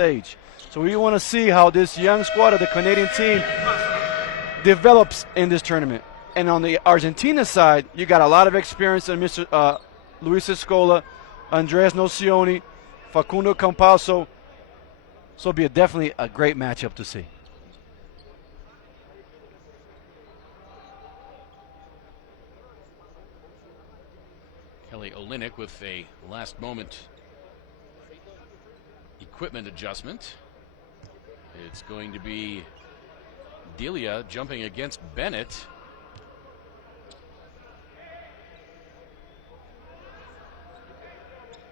stage. So we want to see how this young squad of the Canadian team develops in this tournament. And on the Argentina side, you got a lot of experience in Mr. Luis Scola, Andres Nocioni, Facundo Campazzo. So it'll be definitely a great matchup to see. Olynyk with a last moment equipment adjustment. It's going to be Delia jumping against Bennett.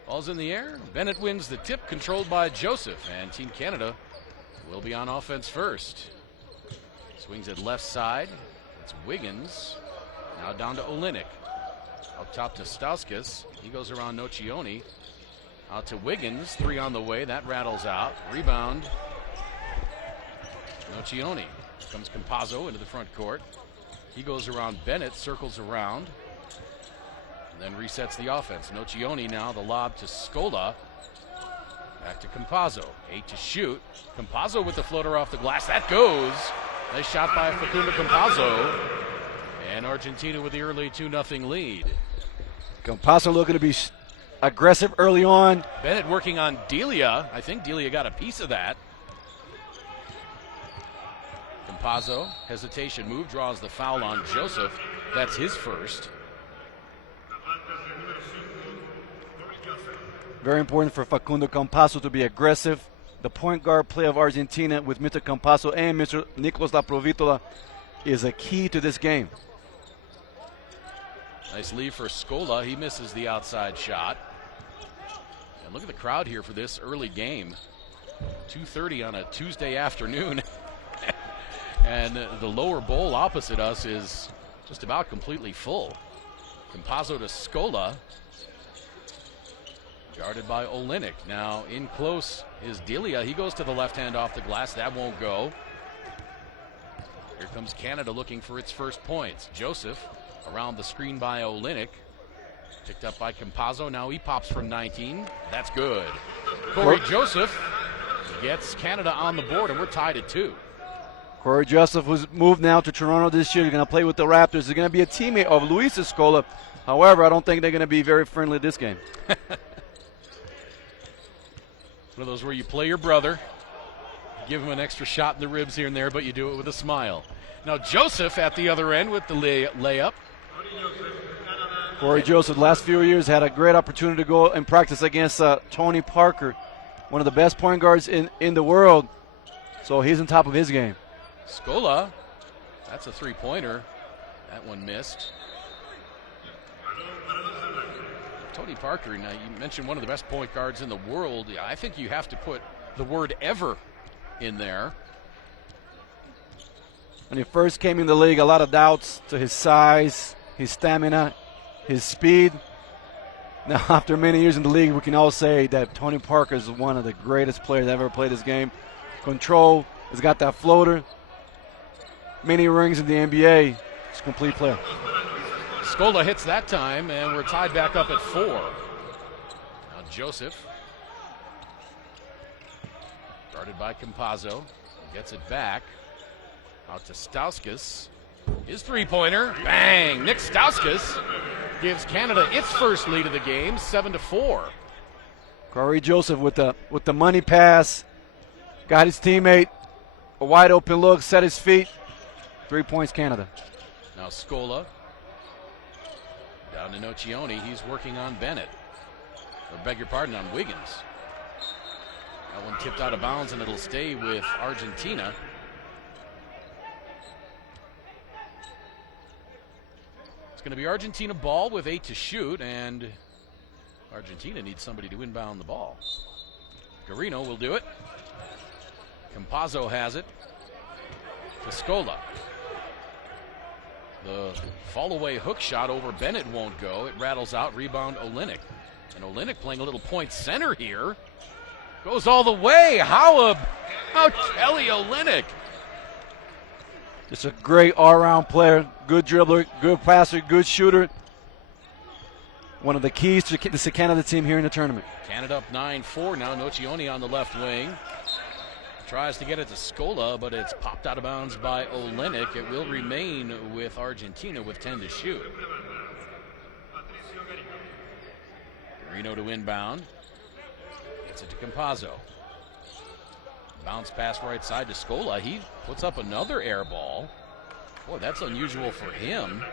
Ball's in the air. Bennett wins the tip, controlled by Joseph, and Team Canada will be on offense first. Swings it left side. It's Wiggins. Now down to Olynyk. Up top to Stauskas. He goes around Nocioni. Out to Wiggins. 3 on the way. That rattles out. Rebound. Nocioni. Comes Campazzo into the front court. He goes around Bennett. Circles around. And then resets the offense. Nocioni now the lob to Scola. Back to Campazzo. 8 to shoot. Campazzo with the floater off the glass. That goes. Nice shot by Facundo Campazzo. And Argentina with the early 2-0 lead. Campazzo looking to be aggressive early on. Bennett working on Delia. I think Delia got a piece of that. Campazzo, hesitation move, draws the foul on Joseph. That's his first. Very important for Facundo Campazzo to be aggressive. The point guard play of Argentina with Mr. Campazzo and Mr. Nicolas Laprovittola is a key to this game. Nice lead for Scola. He misses the outside shot. And look at the crowd here for this early game. 2:30 on a Tuesday afternoon. And the lower bowl opposite us is just about completely full. Campazzo to Scola. Guarded by Olynyk. Now in close is Delia. He goes to the left hand off the glass. That won't go. Here comes Canada looking for its first points. Joseph around the screen by Olynyk. Picked up by Campazzo. Now he pops from 19. That's good. Corey Joseph gets Canada on the board, and we're tied at 2. Corey Joseph, who's moved now to Toronto this year, is going to play with the Raptors. He's going to be a teammate of Luis Scola. However, I don't think they're going to be very friendly this game. One of those where you play your brother, give him an extra shot in the ribs here and there, but you do it with a smile. Now Joseph at the other end with the layup. Corey Joseph, the last few years, had a great opportunity to go and practice against Tony Parker, one of the best point guards in the world. So he's on top of his game. Scola, that's a three-pointer. That one missed. Tony Parker, now you mentioned one of the best point guards in the world. I think you have to put the word ever in there. When he first came in the league, a lot of doubts to his size, his stamina, his speed. Now, after many years in the league, we can all say that Tony Parker is one of the greatest players that ever played this game. Control, he's got that floater. Many rings in the NBA. He's a complete player. Scola hits that time, and we're tied back up at 4. Now Joseph, guarded by Campazzo, gets it back. Out to Stauskas. His three-pointer, bang! Nick Stauskas gives Canada its first lead of the game, 7-4. Corey Joseph with the money pass, got his teammate a wide open look, set his feet. 3 points, Canada. Now Scola down to Nocioni. He's working on Bennett. Or beg your pardon, on Wiggins. That one tipped out of bounds, and it'll stay with Argentina. It's going to be Argentina ball with 8 to shoot, and Argentina needs somebody to inbound the ball. Garino will do it. Campazzo has it to Scola. The fall-away hook shot over Bennett won't go. It rattles out. Rebound Olynyk. And Olynyk playing a little point center here. Goes all the way. How Kelly Olynyk. Just a great all-around player. Good dribbler, good passer, good shooter. One of the keys to the Canada team here in the tournament. Canada up 9-4 now. Nocioni on the left wing. tries to get it to Scola, but it's popped out of bounds by Olynyk. It will remain with Argentina with 10 to shoot. Garino to inbound. Gets it to Campazzo. Bounce pass right side to Scola. He puts up another air ball. Boy, that's unusual for him.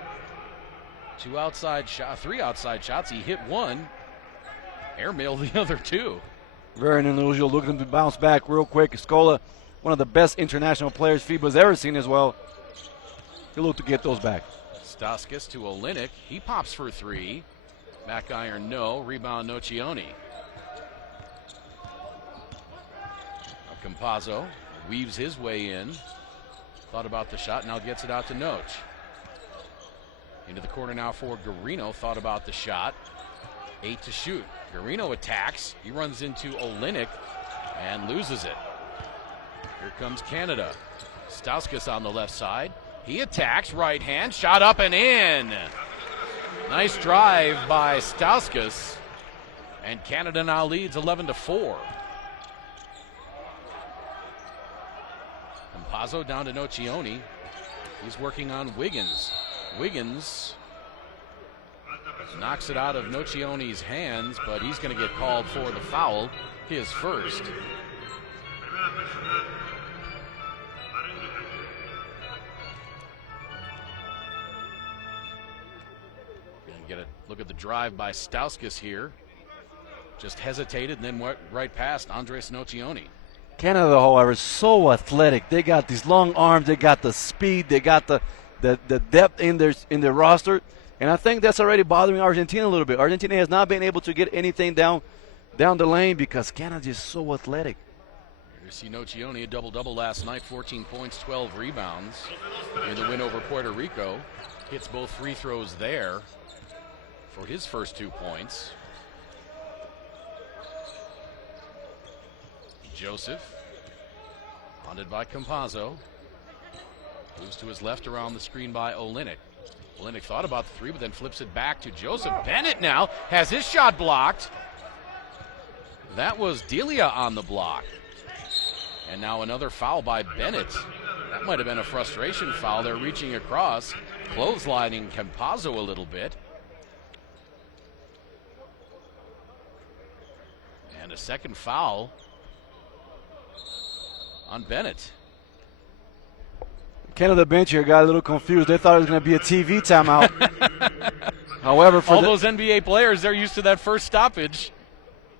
3 outside shots. He hit one. Airmailed the other 2. Very unusual. Looking to bounce back real quick. Scola, one of the best international players FIBA's ever seen as well. He'll look to get those back. Stauskas to Olynyk. He pops for 3. Back iron, no. Rebound, Nocioni. Campazzo weaves his way in. Thought about the shot, now gets it out to Noc. Into the corner now for Garino. Thought about the shot. 8 to shoot. Garino attacks. He runs into Olynyk and loses it. Here comes Canada. Stauskas on the left side. He attacks, right hand, shot up and in. Nice drive by Stauskas. And Canada now leads 11 to 4. Campazzo down to Nocioni. He's working on Wiggins. Wiggins knocks it out of Nocioni's hands, but he's going to get called for the foul, his first. Get a look at the drive by Stauskas here. Just hesitated and then went right past Andres Nocioni. Canada, however, is so athletic. They got these long arms. They got the speed. They got the depth in their roster. And I think that's already bothering Argentina a little bit. Argentina has not been able to get anything down the lane because Canada is so athletic. You see Nocioni, a double-double last night, 14 points, 12 rebounds in the win over Puerto Rico. Hits both free throws there for his first 2 points. Joseph, funded by Campazzo. Moves to his left around the screen by Olynyk. Olynyk thought about the 3, but then flips it back to Joseph. Bennett now has his shot blocked. That was Delia on the block. And now another foul by Bennett. That might have been a frustration foul. They're reaching across, clotheslining Campazzo a little bit. And a second foul on Bennett. Canada bench here got a little confused. They thought it was going to be a TV timeout. However, for all those NBA players, they're used to that first stoppage.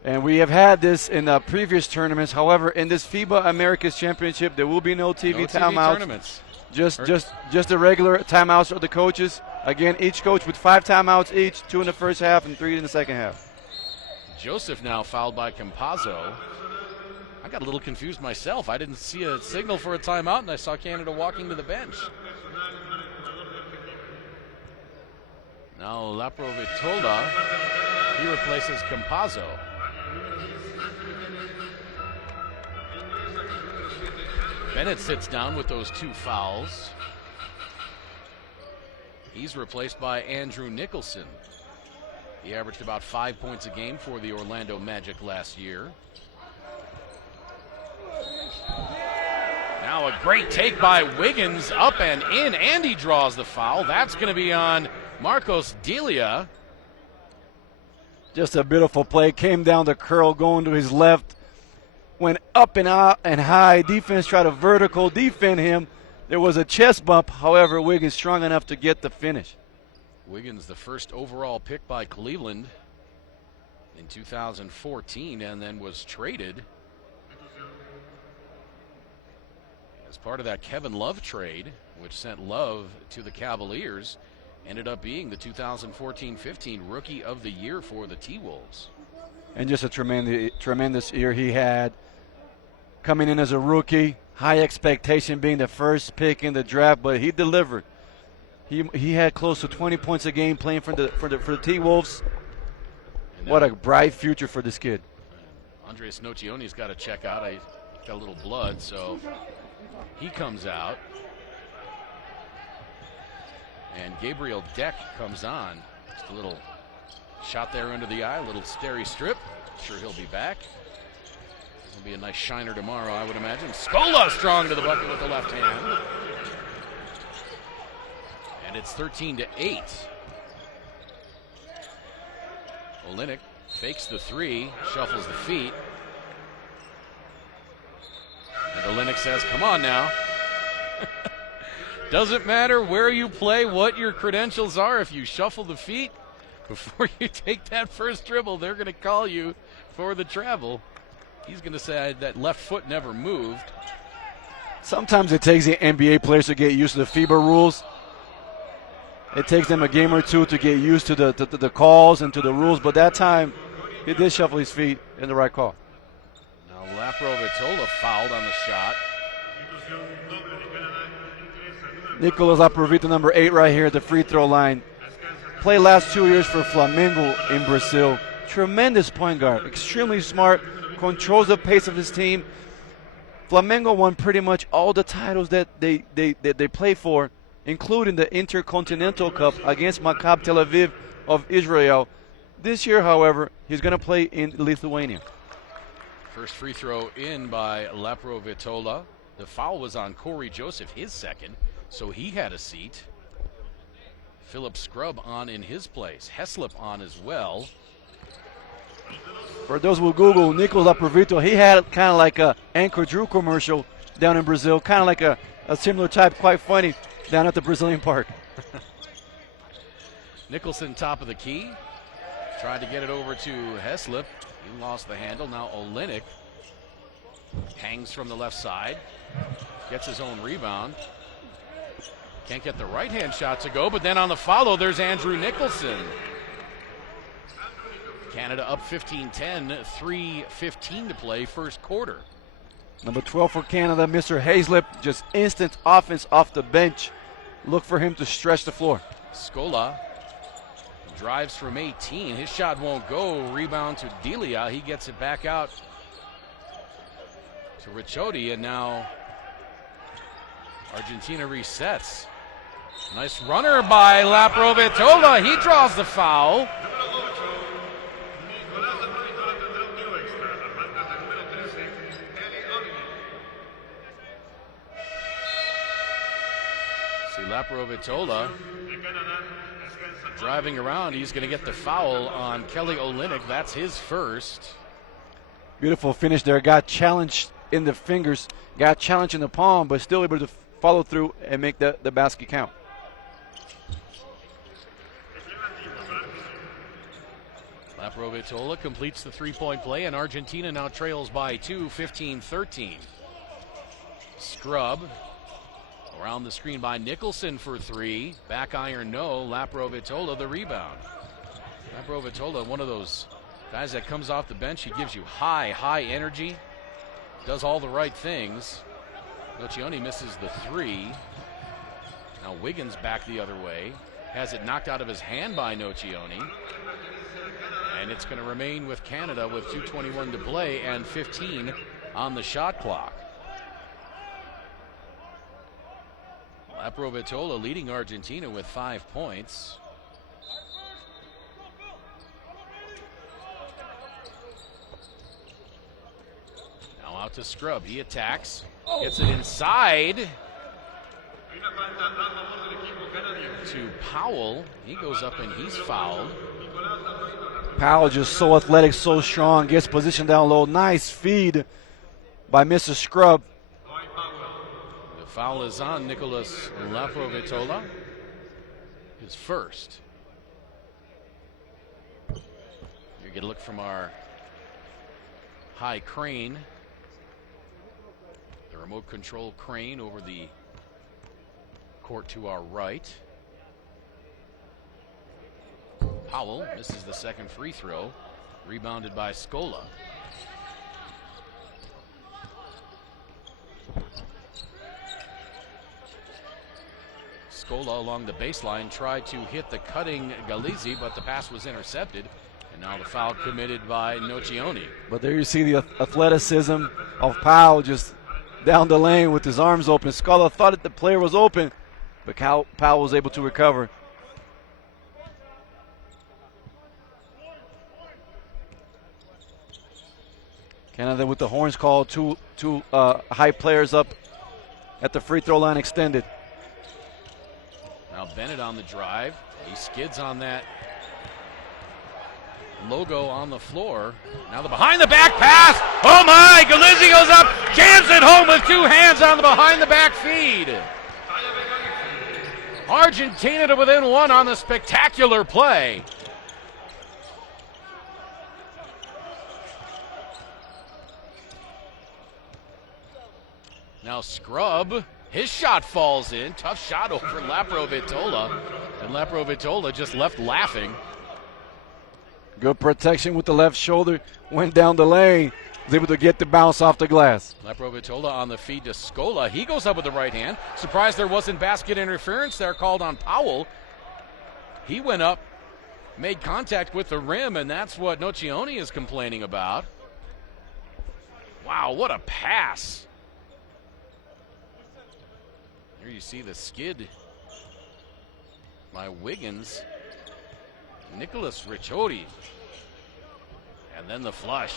And we have had this in previous tournaments. However, in this FIBA Americas Championship, there will be no TV timeouts. Tournaments. Just the regular timeouts of the coaches. Again, each coach with 5 timeouts each, 2 in the first half and 3 in the second half. Joseph now fouled by Campazzo. I got a little confused myself. I didn't see a signal for a timeout, and I saw Canada walking to the bench. Now Laprovittola, he replaces Campazzo. Bennett sits down with those 2 fouls. He's replaced by Andrew Nicholson. He averaged about 5 points a game for the Orlando Magic last year. Now a great take by Wiggins, up and in, and he draws the foul. That's going to be on Marcos Delia. Just a beautiful play. Came down the curl, going to his left. Went up and out and high. Defense tried to vertical defend him. There was a chest bump. However, Wiggins strong enough to get the finish. Wiggins, the first overall pick by Cleveland in 2014, and then was traded as part of that Kevin Love trade, which sent Love to the Cavaliers. Ended up being the 2014-15 Rookie of the Year for the T-Wolves. And just a tremendous year he had. Coming in as a rookie, high expectation, being the first pick in the draft, but he delivered. He had close to 20 points a game playing for the T-Wolves. What a bright future for this kid. Andres Nocioni's got to check out. He got a little blood, so he comes out. And Gabriel Deck comes on. Just a little shot there under the eye, a little starry strip. Sure he'll be back. It'll be a nice shiner tomorrow, I would imagine. Scola strong to the bucket with the left hand. And it's 13-8. Olynyk fakes the three, shuffles the feet. And Olynyk says, come on now. Doesn't matter where you play, what your credentials are. If you shuffle the feet before you take that first dribble, they're going to call you for the travel. He's going to say that left foot never moved. Sometimes it takes the NBA players to get used to the FIBA rules. It takes them a game or two to get used to the calls and to the rules, but that time he did shuffle his feet in the right call. Now Laprovittola fouled on the shot. Nicolas Laprovittola, number 8 right here at the free throw line. Played last 2 years for Flamengo in Brazil. Tremendous point guard, extremely smart, controls the pace of his team. Flamengo won pretty much all the titles that they play for, including the Intercontinental Cup against Maccabi Tel Aviv of Israel. This year, however, he's going to play in Lithuania. First free throw in by Laprovittola. The foul was on Corey Joseph, his second, so he had a seat. Philip Scrub on in his place. Heslip on as well. For those who Google, Nicolas Laprovittola, he had kind of like a Anchor Drew commercial down in Brazil, kind of like a similar type, quite funny, down at the Brazilian park. Nicholson top of the key. Tried to get it over to Heslip. He lost the handle. Now Olynyk hangs from the left side. Gets his own rebound. Can't get the right-hand shot to go, but then on the follow, there's Andrew Nicholson. Canada up 15-10, 3:15 to play, first quarter. Number 12 for Canada, Mr. Heslip, just instant offense off the bench. Look for him to stretch the floor. Scola drives from 18. His shot won't go. Rebound to Delia. He gets it back out to Ricciotti, and now Argentina resets. Nice runner by Laprovittola. He draws the foul. See Laprovittola driving around. He's going to get the foul on Kelly Olynyk. That's his first. Beautiful finish there. Got challenged in the fingers, got challenged in the palm, but still able to follow through and make the basket count. Laprovittola completes the three-point play, and Argentina now trails by 2, 15-13. Scrub around the screen by Nicholson for three. Back iron, no. Laprovittola the rebound. Laprovittola, one of those guys that comes off the bench. He gives you high energy. Does all the right things. Nocioni misses the three. Now Wiggins back the other way. Has it knocked out of his hand by Nocioni. And it's going to remain with Canada with 2:21 to play and 15 on the shot clock. Laprovittola leading Argentina with 5 points. Now out to Scrub. He attacks. Gets it inside to Powell. He goes up and he's fouled. Powell just so athletic, so strong, gets positioned down low. Nice feed by Mr. Scrub. The foul is on Nicolas Laprovittola. His first. You get a look from our high crane. The remote control crane over the court to our right. Powell misses the second free throw. Rebounded by Scola. Scola along the baseline tried to hit the cutting Galizzi, but the pass was intercepted. And now the foul committed by Nocioni. But there you see the athleticism of Powell just down the lane with his arms open. Scola thought that the player was open, but Powell was able to recover. Canada with the horns called, two high players up at the free throw line extended. Now Bennett on the drive. He skids on that logo on the floor. Now the behind the back pass. Oh my! Galizzi goes up, jams it home with two hands on the behind the back feed. Argentina to within one on the spectacular play. Now Scrub, his shot falls in. Tough shot over Laprovittola. And Laprovittola just left laughing. Good protection with the left shoulder. Went down the lane. Was able to get the bounce off the glass. Laprovittola on the feed to Scola. He goes up with the right hand. Surprised there wasn't basket interference there called on Powell. He went up, made contact with the rim, and that's what Nocioni is complaining about. Wow, what a pass. Here you see the skid by Wiggins. Nicholas Ricciotti. And then the flush.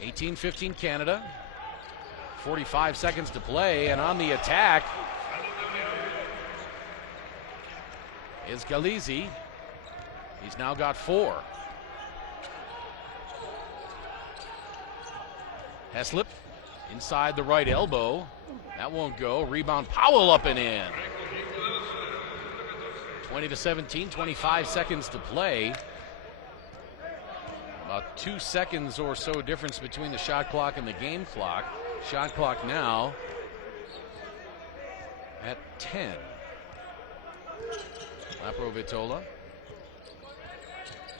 (18-15) Canada. 45 seconds to play, and on the attack is Galizzi. He's now got 4. Heslip inside the right elbow. That won't go. Rebound, Powell up and in. 20-17, 25 seconds to play. About 2 seconds or so difference between the shot clock and the game clock. Shot clock now at 10. Laprovittola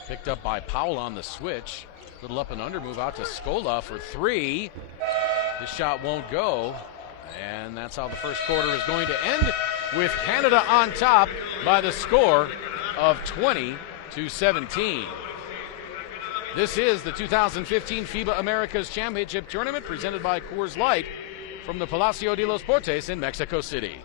picked up by Powell on the switch. Little up and under move out to Scola for 3. This shot won't go. And that's how the first quarter is going to end, with Canada on top by the score of 20-17. This is the 2015 FIBA Americas Championship Tournament presented by Coors Light from the Palacio de los Portes in Mexico City.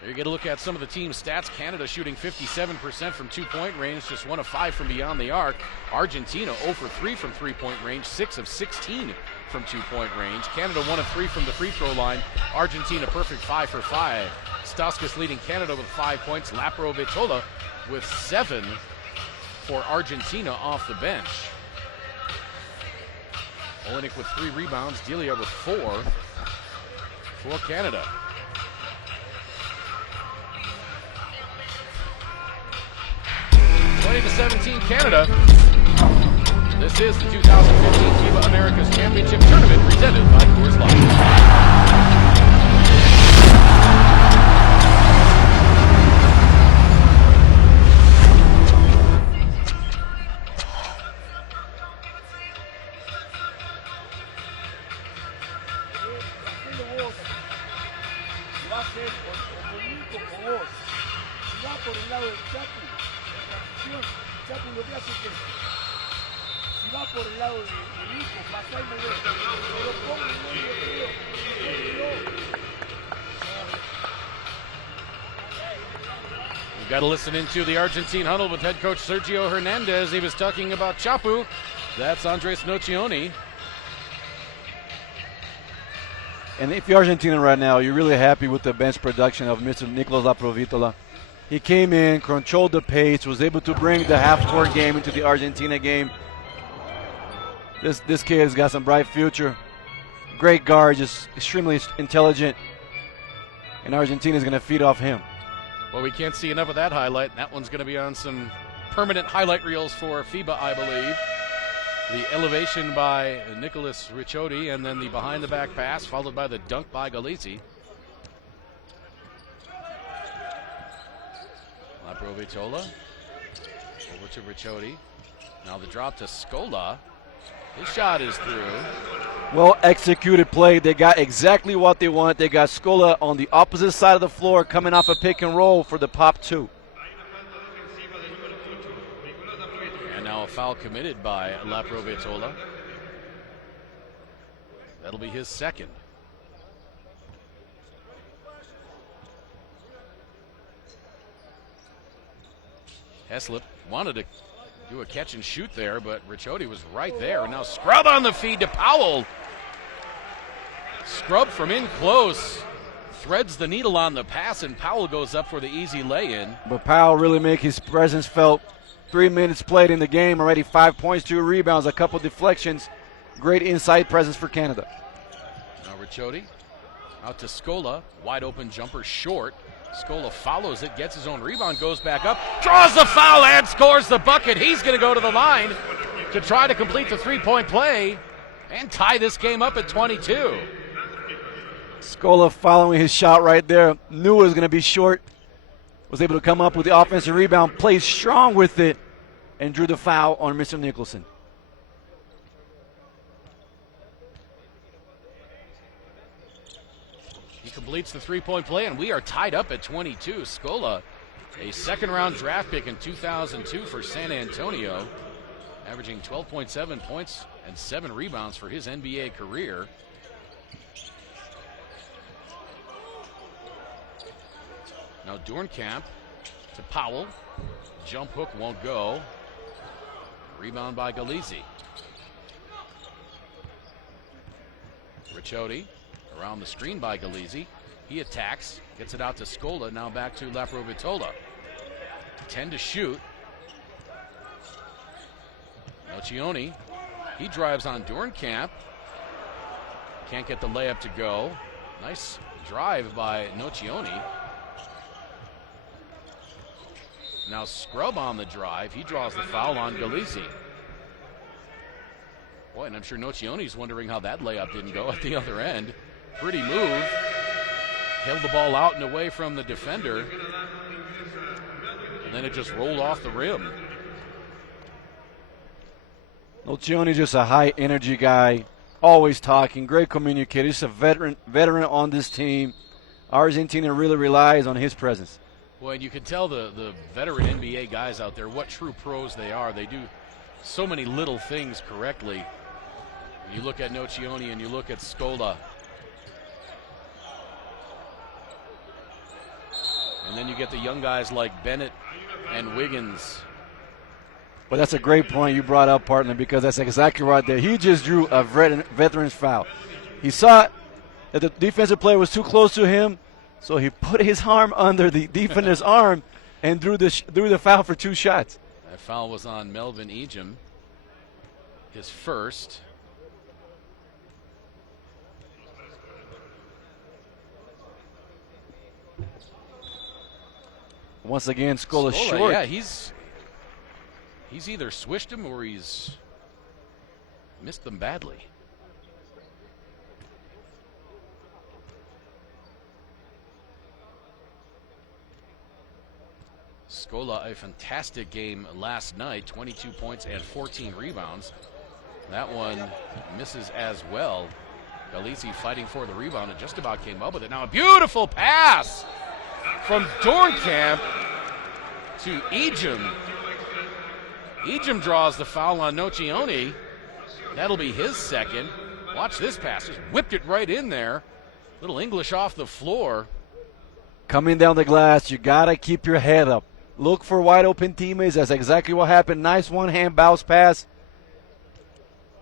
There you get a look at some of the team's stats. Canada shooting 57% from 2-point range, just 1 of 5 from beyond the arc. Argentina 0 for 3 from 3-point range, 6 of 16 from 2-point range. Canada 1 of 3 from the free throw line. Argentina perfect 5 for 5. Stauskas leading Canada with 5 points. Laprovittola with 7 for Argentina off the bench. Olynyk with 3 rebounds. Delia with 4 for Canada. (20-17) Canada. This is the 2015 FIBA Americas Championship Tournament presented by Coors Light. We've got to listen into the Argentine huddle with head coach Sergio Hernandez. He was talking about Chapu. That's Andres Nocioni. And if you're Argentina right now, you're really happy with the bench production of Mr. Nicolas Laprovittola. He came in, controlled the pace, was able to bring the half-court game into the Argentina game. This kid has got some bright future. Great guard, just extremely intelligent. And Argentina is going to feed off him. Well, we can't see enough of that highlight. That one's going to be on some permanent highlight reels for FIBA, I believe. The elevation by Nicholas Ricciotti, and then the behind-the-back pass, followed by the dunk by Galizzi. Laprovittola over to Ricciotti. Now the drop to Scola. His shot is through. Well executed play. They got exactly what they wanted. They got Scola on the opposite side of the floor coming off a pick and roll for the pop 2. And now a foul committed by Laprovittola. That'll be his second. Heslip wanted to do a catch and shoot there, but Ricciotti was right there. And now Scrub on the feed to Powell. Scrub from in close threads the needle on the pass, and Powell goes up for the easy lay-in. But Powell really make his presence felt. 3 minutes played in the game, already 5 points, 2 rebounds, a couple deflections. Great inside presence for Canada. Now Ricciotti out to Scola, wide open jumper short. Scola follows it, gets his own rebound, goes back up, draws the foul and scores the bucket. He's going to go to the line to try to complete the three-point play and tie this game up at 22. Scola following his shot right there, knew it was going to be short, was able to come up with the offensive rebound, played strong with it, and drew the foul on Mr. Nicholson. He completes the three-point play, and we are tied up at 22. Scola, a second-round draft pick in 2002 for San Antonio, averaging 12.7 points and 7 rebounds for his NBA career. Now Doornkamp to Powell. Jump hook won't go. Rebound by Galizzi. Ricciotti around the screen by Galizzi. He attacks, gets it out to Scola, now back to Laprovittola. 10 to shoot. Nocioni, he drives on Doornkamp. Can't get the layup to go. Nice drive by Nocioni. Now Scrub on the drive. He draws the foul on Galizzi. Boy, and I'm sure Nocioni's wondering how that layup didn't go at the other end. Pretty move. Held the ball out and away from the defender. And then it just rolled off the rim. Nocioni just a high energy guy, always talking, great communicator. He's a veteran on this team. Argentina really relies on his presence. Well, and you can tell the veteran NBA guys out there what true pros they are. They do so many little things correctly. You look at Nocioni and you look at Scola. And then you get the young guys like Bennett and Wiggins. Well, that's a great point you brought up, partner, because that's exactly right there. He just drew a veteran's foul. He saw that the defensive player was too close to him, so he put his arm under the defender's arm and drew the foul for 2 shots. That foul was on Melvin Ejim, his first. Once again, Scola short. Yeah, he's either swished him or he's missed them badly. Scola, a fantastic game last night, 22 points and 14 rebounds. That one misses as well. Galizzi fighting for the rebound and just about came up with it. Now a beautiful pass from Doornkamp to Ejim. Ejim draws the foul on Nocioni. That'll be his second. Watch this pass. Just whipped it right in there. Little English off the floor. Coming down the glass, you got to keep your head up. Look for wide open teammates. That's exactly what happened. Nice one-hand bounce pass.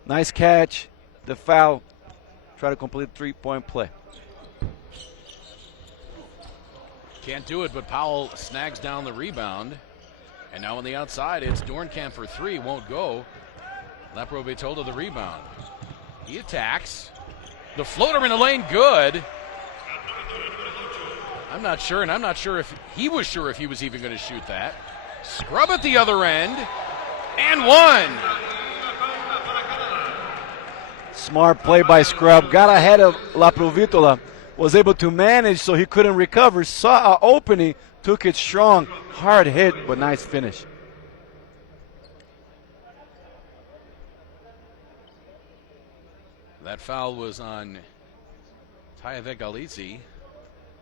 Nice catch. The foul. Try to complete a three-point play. Can't do it, but Powell snags down the rebound. And now on the outside, it's Doornkamp for 3. Won't go. Laprovittola the rebound. He attacks. The floater in the lane, good. I'm not sure, and I'm not sure if he was sure if he was even going to shoot that. Scrub at the other end, and one. Smart play by Scrub. Got ahead of Laprovittola. Was able to manage so he couldn't recover. Saw an opening, took it strong. Hard hit, but nice finish. That foul was on Tayeve Galizzi,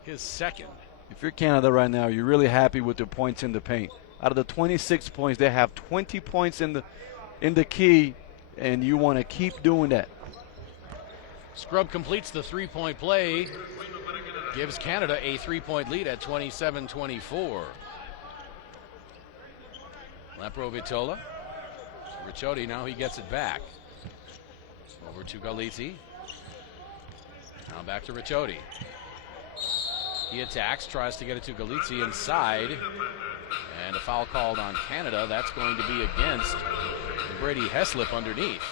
his second. If you're Canada right now, you're really happy with their points in the paint. Out of the 26 points, they have 20 points in the key, and you want to keep doing that. Scrub completes the three-point play, gives Canada a 3-point lead at 27-24. Laprovittola. Ricciotti, now he gets it back. Over to Galizzi. Now back to Ricciotti. He attacks, tries to get it to Galizzi inside. And a foul called on Canada. That's going to be against Brady Heslip underneath.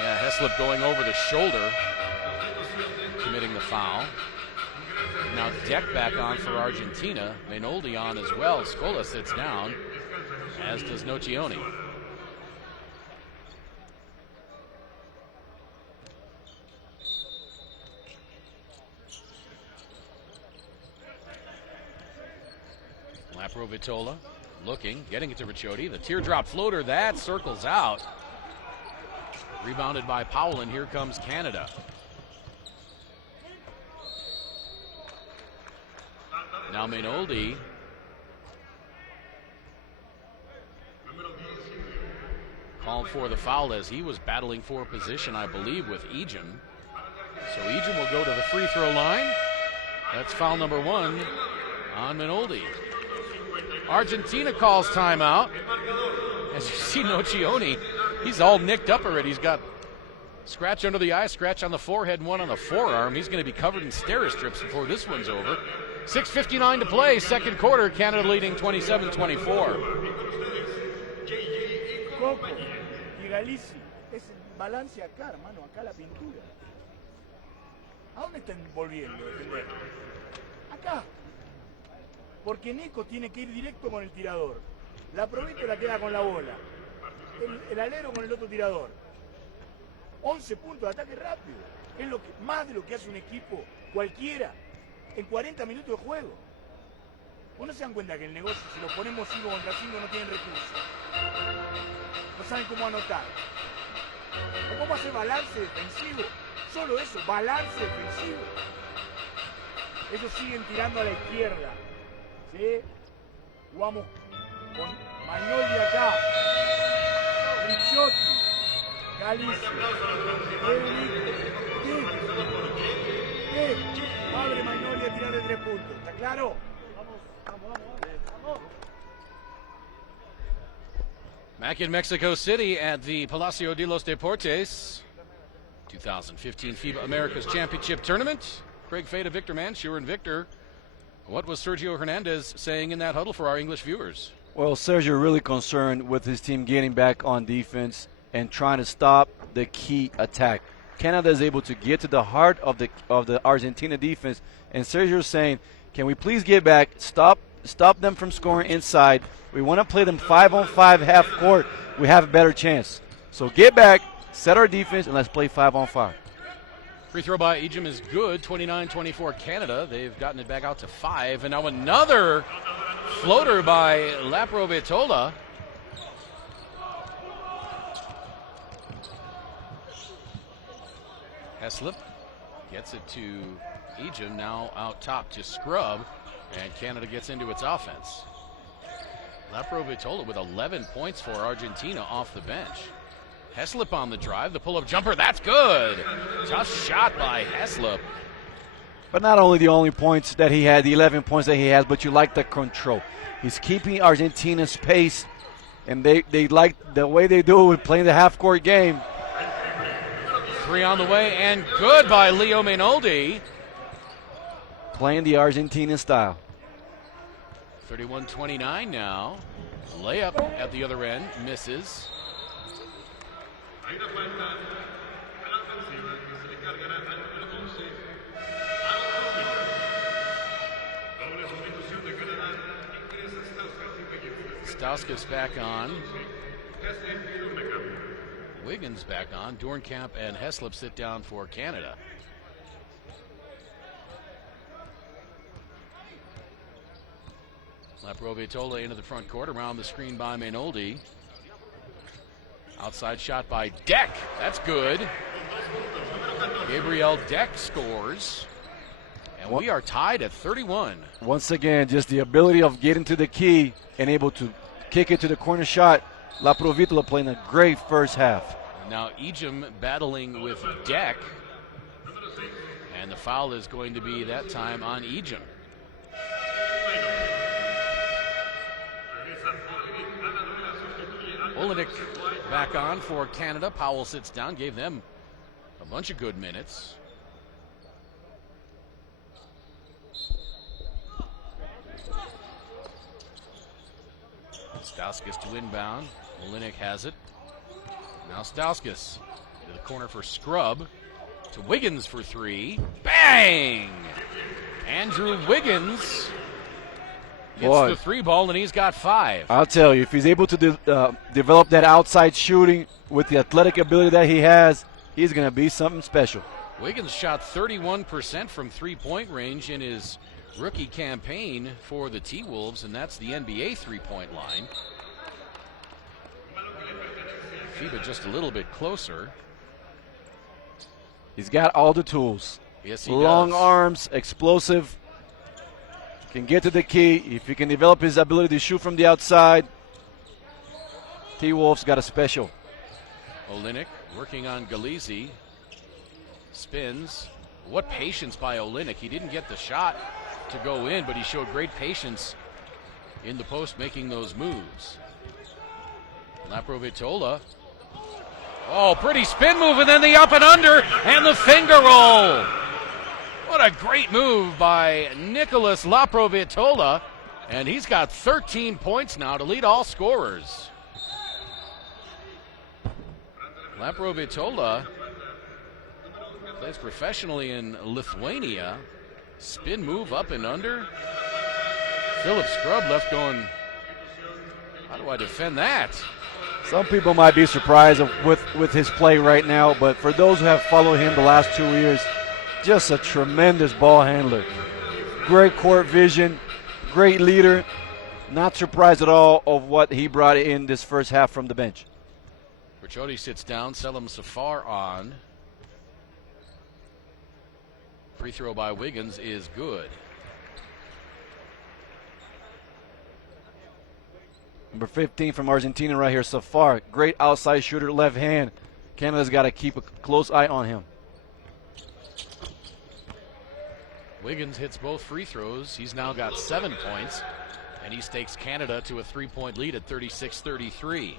Yeah, Heslip going over the shoulder, committing the foul. Now Deck back on for Argentina. Mainoldi on as well. Scola sits down, as does Nocioni. Laprovittola looking, getting it to Ricciotti. The teardrop floater, that circles out. Rebounded by Powell, and here comes Canada. Now Mainoldi. Called for the foul as he was battling for position, I believe, with Ejim. So Ejim will go to the free throw line. That's foul number 1 on Mainoldi. Argentina calls timeout. As you see, Nocioni, he's all nicked up already. He's got scratch under the eye, scratch on the forehead, and one on the forearm. He's going to be covered in Steri-Strips before this one's over. 6:59 to play, second quarter. Canada leading 27-24. Coco y Galizzi, es el balance acá, hermano, acá la pintura. ¿A dónde están volviendo a defender? Acá. Porque Nico tiene que ir directo con el tirador. Laprovittola queda con la bola. El alero con el otro tirador. 11 puntos de ataque rápido. Es lo que, más de lo que hace un equipo cualquiera en 40 minutos de juego. ¿Vos no se dan cuenta que el negocio, si lo ponemos 5 contra 5, no tienen recursos? No saben cómo anotar. ¿O cómo hacer balance defensivo? Solo eso, balance defensivo. Ellos siguen tirando a la izquierda. ¿Sí? Jugamos con Magnoli acá. Ricciotti. Galizzi. Abre Magnoli a tirar de 3 puntos. ¿Está claro? Back in Mexico City at the Palacio de los Deportes, 2015 FIBA America's Championship Tournament. Craig Fada, Victor Mansure, and Victor, what was Sergio Hernandez saying in that huddle for our English viewers? Well, Sergio really concerned with his team getting back on defense and trying to stop the key attack. Canada is able to get to the heart of the Argentina defense, and Sergio is saying, can we please get back, stop them from scoring inside. We want to play them 5-on-5 half court. We have a better chance. So get back, set our defense, and let's play 5-on-5. Free throw by Ejim is good. 29-24 Canada. They've gotten it back out to 5. And now another floater by Laprovittola. Heslip gets it to Ejim, now out top to Scrub. And Canada gets into its offense. Laprovittola with 11 points for Argentina off the bench. Heslip on the drive, the pull-up jumper, that's good. Tough shot by Heslip. But not only the only points that he had, the 11 points that he has, but you like the control. He's keeping Argentina's pace, and they like the way they do it with playing the half-court game. 3 on the way, and good by Leo Mainoldi. Playing the Argentinian style. 31-29 now. Layup at the other end, misses. Stauskas back on. Wiggins back on. Doornkamp and Heslip sit down for Canada. Laprovittola into the front court, around the screen by Mainoldi. Outside shot by Deck. That's good. Gabriel Deck scores. And we are tied at 31. Once again, just the ability of getting to the key and able to kick it to the corner shot. Laprovittola playing a great first half. Now Ejim battling with Deck. And the foul is going to be that time on Ejim. Olynyk back on for Canada. Powell sits down, gave them a bunch of good minutes. Stauskas to inbound. Olynyk has it. Now Stauskas to the corner for Scrub. To Wiggins for three. Bang! Andrew Wiggins gets the three ball, and he's got 5. I'll tell you, if he's able to develop that outside shooting with the athletic ability that he has, he's going to be something special. Wiggins shot 31% from three-point range in his rookie campaign for the T-Wolves, and that's the NBA three-point line. FIBA just a little bit closer. He's got all the tools. Yes, he Long does. arms, explosive, can get to the key. If he can develop his ability to shoot from the outside, T-Wolves got a special. Olynyk working on Galizzi. Spins. What patience by Olynyk. He didn't get the shot to go in, but he showed great patience in the post making those moves. Laprovittola. Oh, pretty spin move, and then the up and under, and the finger roll. What a great move by Nicholas Laprovittola, and he's got 13 points now to lead all scorers. Laprovittola plays professionally in Lithuania. Spin move up and under. Philip Scrub left going, how do I defend that? Some people might be surprised with his play right now, but for those who have followed him the last 2 years, just a tremendous ball handler. Great court vision, great leader. Not surprised at all of what he brought in this first half from the bench. Riccioti sits down, Selim Safar on. Free throw by Wiggins is good. Number 15 from Argentina right here, Safar. Great outside shooter, left hand. Canada's got to keep a close eye on him. Wiggins hits both free throws. He's now got 7 points, and he takes Canada to a 3-point lead at 36-33.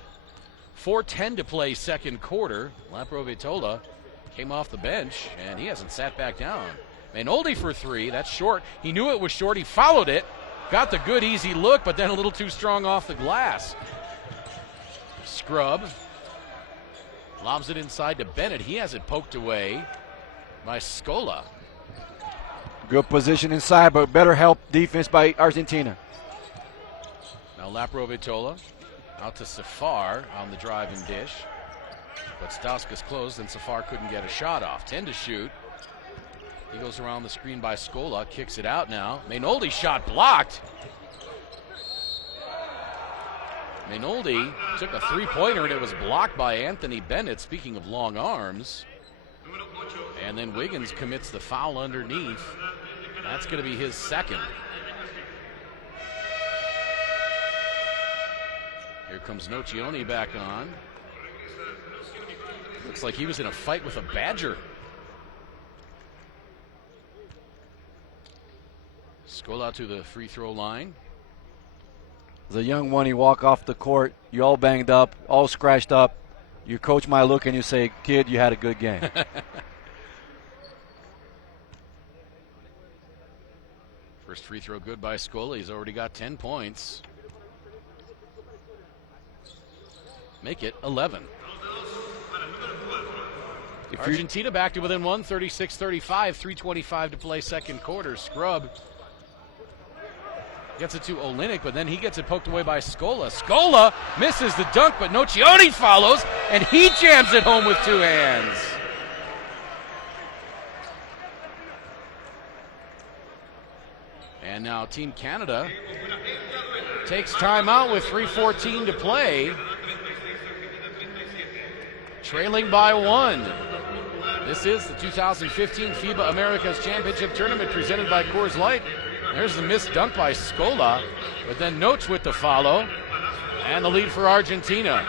4:10 to play second quarter. Laprovittola came off the bench, and he hasn't sat back down. Mainoldi for 3. That's short. He knew it was short. He followed it. Got the good, easy look, but then a little too strong off the glass. Scrub lobs it inside to Bennett. He has it poked away by Scola. Good position inside, but better help defense by Argentina. Now Laprovittola out to Safar on the drive and dish. But Stauskas closed, and Safar couldn't get a shot off. 10 to shoot. He goes around the screen by Scola, kicks it out now. Mainoldi shot blocked. Mainoldi took a three-pointer, and it was blocked by Anthony Bennett, speaking of long arms. And then Wiggins commits the foul underneath. That's going to be his second. Here comes Nocioni back on. Looks like he was in a fight with a badger. Scola to the free throw line. As a young one, you walk off the court, you all banged up, all scratched up. Your coach might look and you say, kid, you had a good game. First free throw good by Scola. He's already got 10 points. Make it 11. Argentina back to within 1, 36-35, 3:25 to play second quarter. Scrub gets it to Olynyk, but then he gets it poked away by Scola. Scola misses the dunk, but Nocioni follows, and he jams it home with 2 hands. And now Team Canada takes timeout with 3:14 to play. Trailing by 1. This is the 2015 FIBA Americas Championship Tournament presented by Coors Light. There's the missed dunk by Scola, but then Notes with the follow, and the lead for Argentina.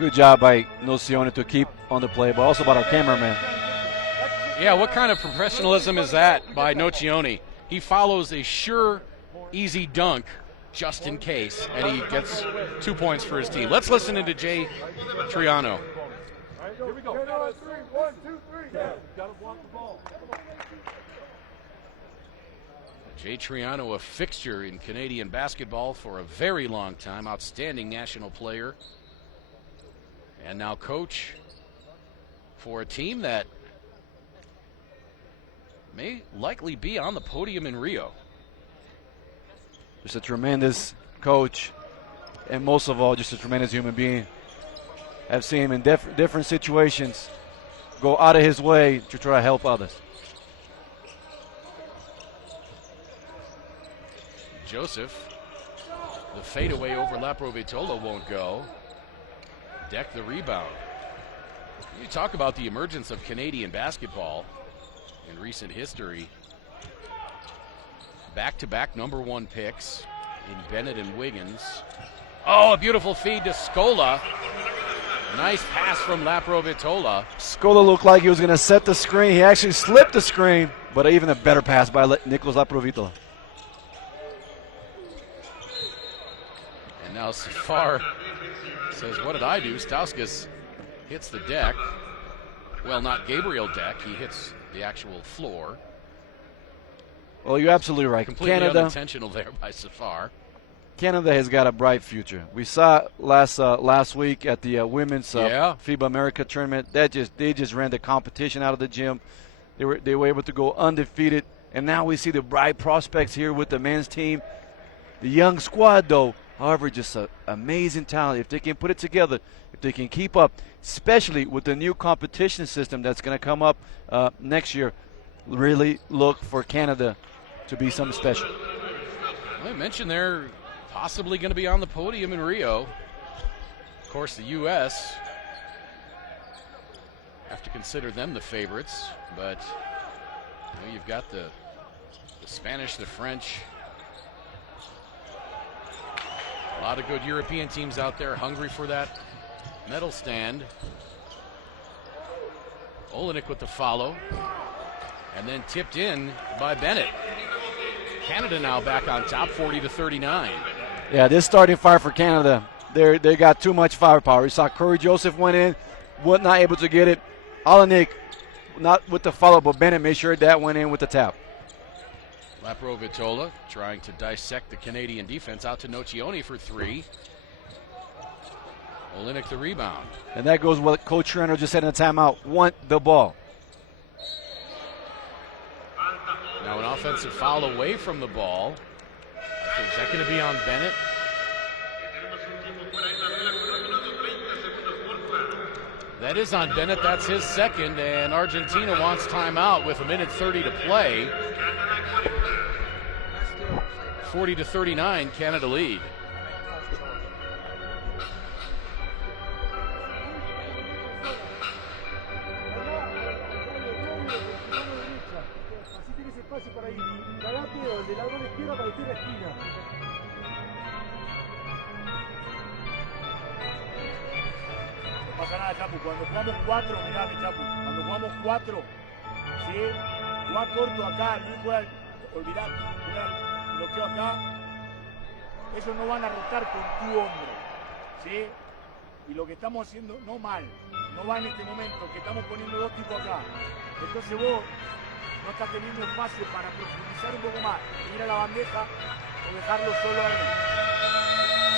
Good job by Nocioni to keep on the play, but also about our cameraman. Yeah, what kind of professionalism is that by Nocioni? He follows a sure, easy dunk just in case, and he gets 2 points for his team. Let's listen into Jay Triano. Here we go. 1, 2, 3. Gotta block the ball. Jay Triano, a fixture in Canadian basketball for a very long time, outstanding national player, and now coach for a team that may likely be on the podium in Rio. Just a tremendous coach, and most of all, just a tremendous human being. I've seen him in different situations go out of his way to try to help others. Joseph, the fadeaway over Laprovittola won't go. Deck the rebound. You talk about the emergence of Canadian basketball in recent history. Back-to-back #1 picks in Bennett and Wiggins. Oh, a beautiful feed to Scola. Nice pass from Laprovittola. Scola looked like he was going to set the screen. He actually slipped the screen, but even a better pass by Nicholas Laprovittola. And now Safar says, what did I do? Stauskas hits the deck. Well, not Gabriel deck. He hits the actual floor. Well, you're absolutely right. Completely unintentional there by Safar. Canada has got a bright future. We saw last week at the women's FIBA America tournament. They just ran the competition out of the gym. They were able to go undefeated, and now we see the bright prospects here with the men's team. The young squad, though, however, just an amazing talent. If they can put it together, if they can keep up, especially with the new competition system that's going to come up next year, really look for Canada to be something special. I mentioned they're possibly going to be on the podium in Rio. Of course, the U.S. have to consider them the favorites, but you know, you've got the Spanish, the French. A lot of good European teams out there hungry for that medal stand. Olynyk with the follow, and then tipped in by Bennett. Canada now back on top, 40-39. Yeah, this starting five for Canada, they got too much firepower. We saw Corey Joseph went in, was not able to get it. Olynyk not with the follow, but Bennett made sure that went in with the tap. Laprovittola trying to dissect the Canadian defense, out to Nocioni for three. Olynyk the rebound. And that goes what Coach Trento just said in the timeout, want the ball. Now an offensive foul away from the ball. Is that going to be on Bennett? That is on Bennett. That's his second, and Argentina wants timeout with 1:30 to play. 40-39, Canada lead. No pasa nada, Chapu. Cuando jugamos 4, mirá, mi Chapu. Cuando jugamos 4, ¿sí? Juega corto acá, no juega, olvidate, juega bloqueo acá. Ellos no van a rotar con tu hombro, ¿sí? Y lo que estamos haciendo, no mal, no va en este momento, que estamos poniendo dos tipos acá. Entonces vos no estás teniendo espacio para profundizar un poco más, ir a la bandeja o dejarlo solo ahí.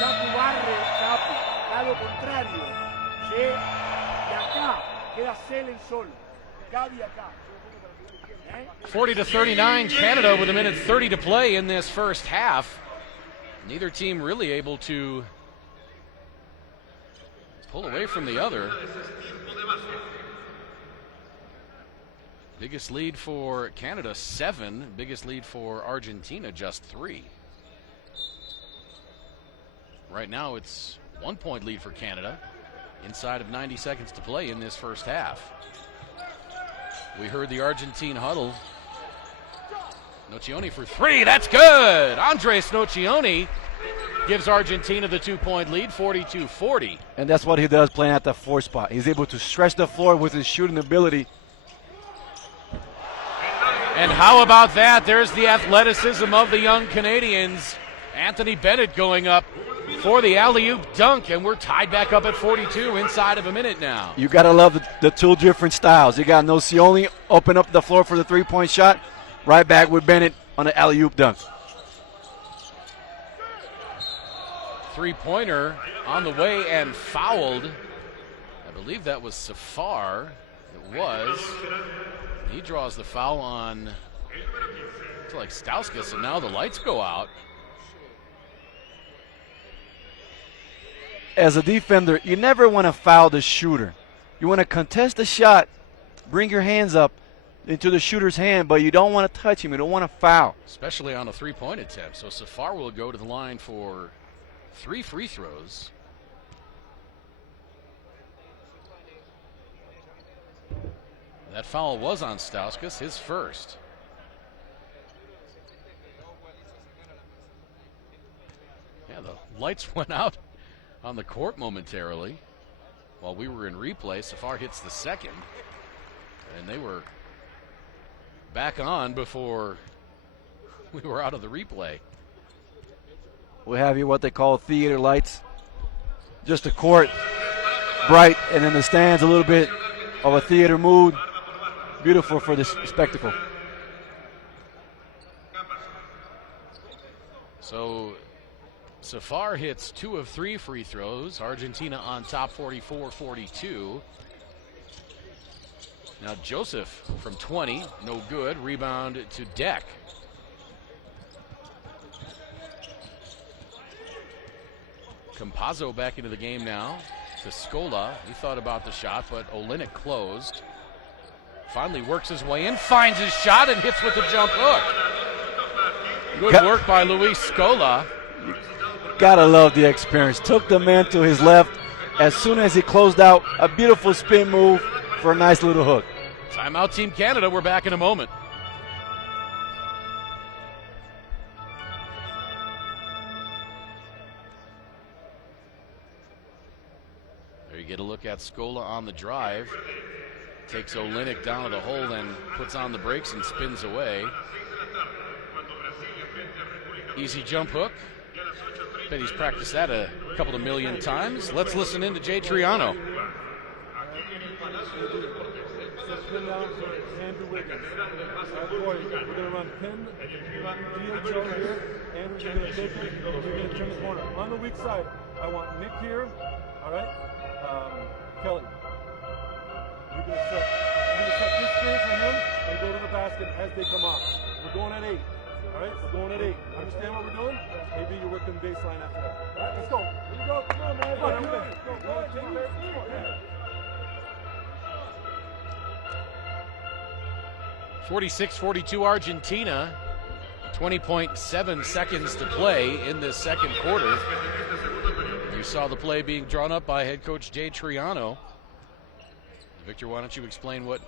Chapu barre, Chapu, da lo contrario. ¿Sí? Y acá queda Selen solo. Gaby acá. 40-39, Canada with 1:30 to play in this first half. Neither team really able to pull away from the other. Biggest lead for Canada, 7. Biggest lead for Argentina, just 3. Right now it's 1-point lead for Canada. Inside of 90 seconds to play in this first half. We heard the Argentine huddle. Nocioni for 3, that's good! Andres Nocioni gives Argentina the 2-point lead, 42-40. And that's what he does playing at the 4 spot. He's able to stretch the floor with his shooting ability. And how about that? There's the athleticism of the young Canadians. Anthony Bennett going up for the alley-oop dunk, and we're tied back up at 42 inside of a minute now. You got to love the two different styles. You got Nocioni open up the floor for the three-point shot, right back with Bennett on the alley-oop dunk. Three-pointer on the way and fouled. I believe that was Safar. It was. He draws the foul on like Stauskas, and now the lights go out. As a defender, you never want to foul the shooter. You want to contest the shot, bring your hands up into the shooter's hand, but you don't want to touch him. You don't want to foul. Especially on a three-point attempt. So Safar will go to the line for 3 free throws. That foul was on Stauskas, his first. Yeah, the lights went out on the court momentarily while we were in replay. Safar hits the second, and they were back on before we were out of the replay. We have here what they call theater lights. Just the court bright, and in the stands a little bit of a theater mood. Beautiful for this spectacle. So Safar hits 2 of 3 free throws. Argentina on top 44-42. Now Joseph from 20, no good. Rebound to Deck. Campazzo back into the game now to Scola. He thought about the shot, but Olynyk closed. Finally works his way in, finds his shot, and hits with the jump hook. Good work by Luis Scola. Gotta love the experience. Took the man to his left. As soon as he closed out, a beautiful spin move for a nice little hook. Timeout Team Canada. We're back in a moment. There you get a look at Scola on the drive. Takes Olynyk down to the hole, then puts on the brakes and spins away. Easy jump hook. Bet he's practiced that a couple of million times. Let's listen in to Jay Triano. Pin down for Andrew Wiggins. Corey, we're going to run pin, DHO here, and we're going to take it, we're going to turn the corner. On the weak side, I want Nick here, all right? Kelly. You're going to set this screen for him and go to the basket as they come off. We're going at 8. All right, we're going at 8. Understand what we're doing? Maybe you're working baseline after that. All right, let's go. Here we go. Come on, man. Come on, go. 46-42 Argentina. 20.7 seconds to play in this second quarter. You saw the play being drawn up by head coach Jay Triano. Victor, why don't you explain what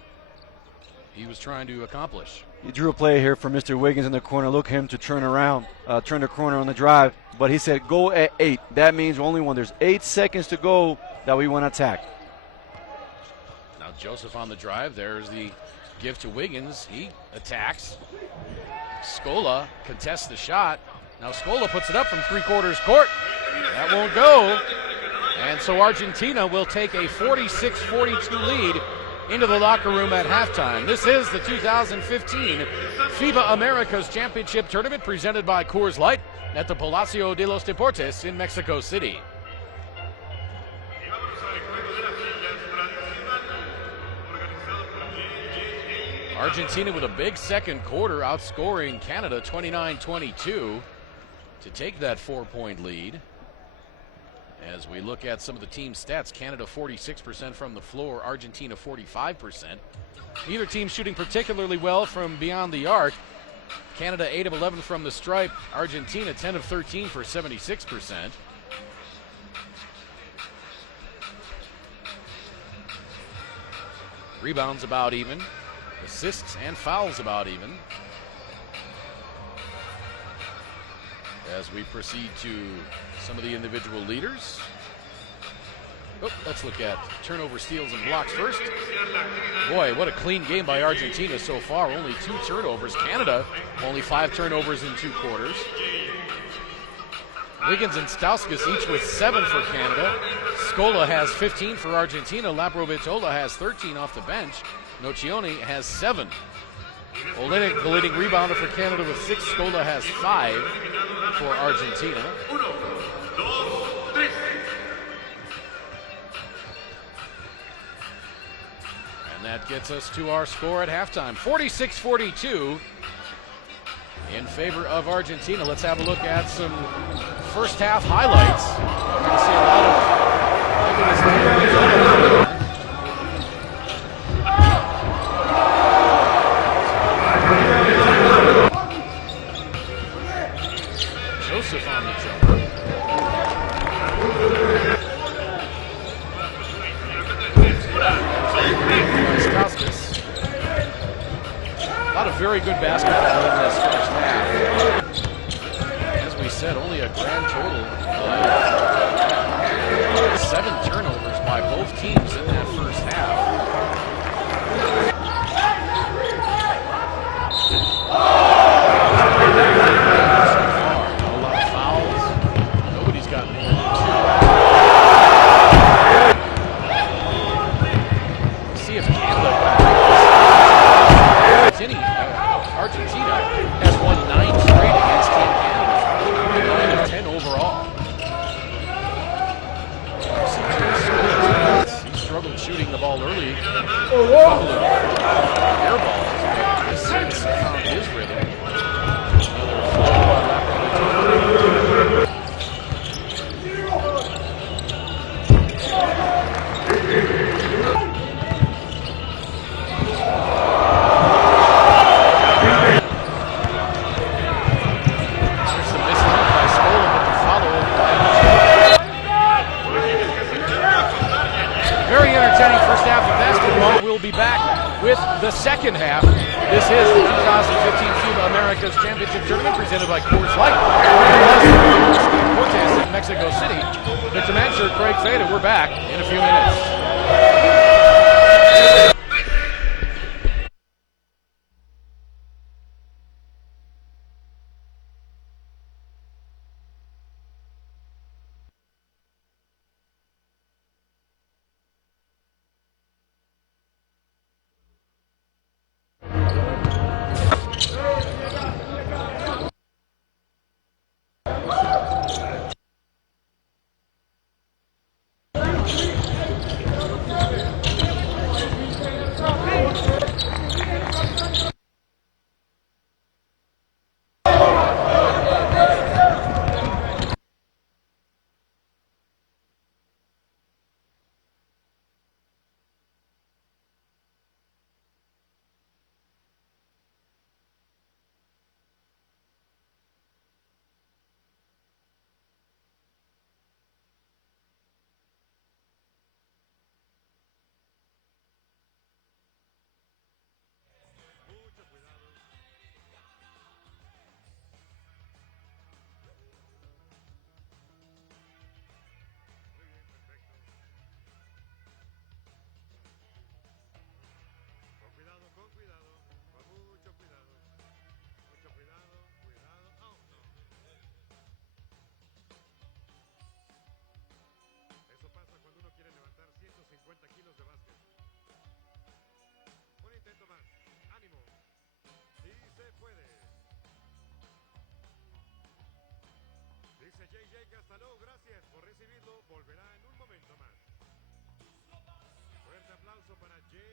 he was trying to accomplish? He drew a play here for Mr. Wiggins in the corner. Look him to turn around, turn the corner on the drive. But he said go at 8. That means only when there's 8 seconds to go that we want to attack. Now Joseph on the drive. There's the give to Wiggins. He attacks. Scola contests the shot. Now Scola puts it up from 3/4 court. That won't go. And so Argentina will take a 46-42 lead into the locker room at halftime. This is the 2015 FIBA Americas Championship Tournament presented by Coors Light at the Palacio de los Deportes in Mexico City. Argentina with a big second quarter, outscoring Canada 29-22 to take that 4-point lead. As we look at some of the team stats, Canada 46% from the floor, Argentina 45%. Neither team shooting particularly well from beyond the arc. Canada 8 of 11 from the stripe, Argentina 10 of 13 for 76%. Rebounds about even. Assists and fouls about even. as we proceed to some of the individual leaders. Oh, let's look at turnover, steals, and blocks first. Boy, what a clean game by Argentina so far. Only 2 turnovers. Canada, only 5 turnovers in 2 quarters. Wiggins and Stauskas each with 7 for Canada. Scola has 15 for Argentina. Laprovittola has 13 off the bench. Nocioni has 7. Olynyk, the leading rebounder for Canada with 6. Scola has 5 for Argentina. And that gets us to our score at halftime. 46-42 in favor of Argentina. Let's have a look at some first half highlights. We're going to see a lot of Joseph on the jumper. Stauskas. A lot of very good basketball in this first half. As we said, only a grand total of 7 turnovers by both teams in that first half. A lot of fouls. Nobody's gotten more than 2. Let's see if Canada can break this. Argentina has won 9 straight against Team Canada, 9 of 10 overall. He struggled shooting the ball early. A couple of air balls, but this seems to have found his rhythm. Another flow on Laprovittola. There's some mismatch by Scola, but the follow. Very entertaining first half of basketball. We'll be back with the second half. This is the 2015 FIBA Americas Championship Tournament presented by Coors Light. Cortez in Mexico City. Victor Mancher, Craig Fada. We're back in a few minutes. Hasta luego, gracias por recibirlo. Volverá en un momento más. Fuerte aplauso para JJ.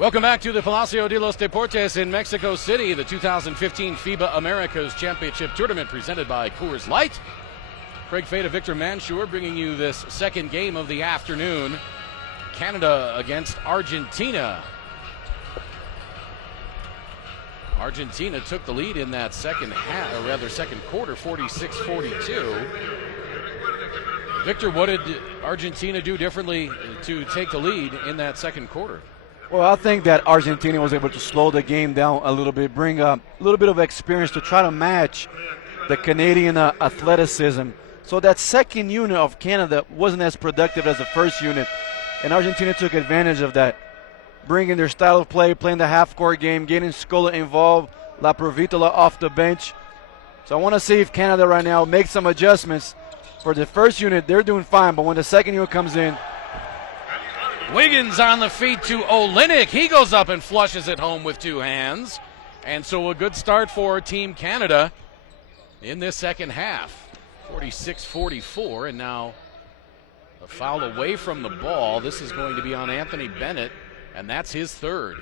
Welcome back to the Palacio de los Deportes in Mexico City, the 2015 FIBA Americas Championship Tournament presented by Coors Light. Craig Fada, Victor Mansur bringing you this second game of the afternoon. Canada against Argentina. Argentina took the lead in that second quarter, 46-42. Victor, what did Argentina do differently to take the lead in that second quarter? Well, I think that Argentina was able to slow the game down a little bit, bring a little bit of experience to try to match the Canadian athleticism. So that second unit of Canada wasn't as productive as the first unit, and Argentina took advantage of that, bringing their style of play, playing the half-court game, getting Scola involved, Laprovittola off the bench. So I want to see if Canada right now makes some adjustments. For the first unit, they're doing fine, but when the second unit comes in, Wiggins on the feet to Olynyk. He goes up and flushes it home with two hands. And so a good start for Team Canada in this second half. 46-44, and now a foul away from the ball. This is going to be on Anthony Bennett, and that's his third.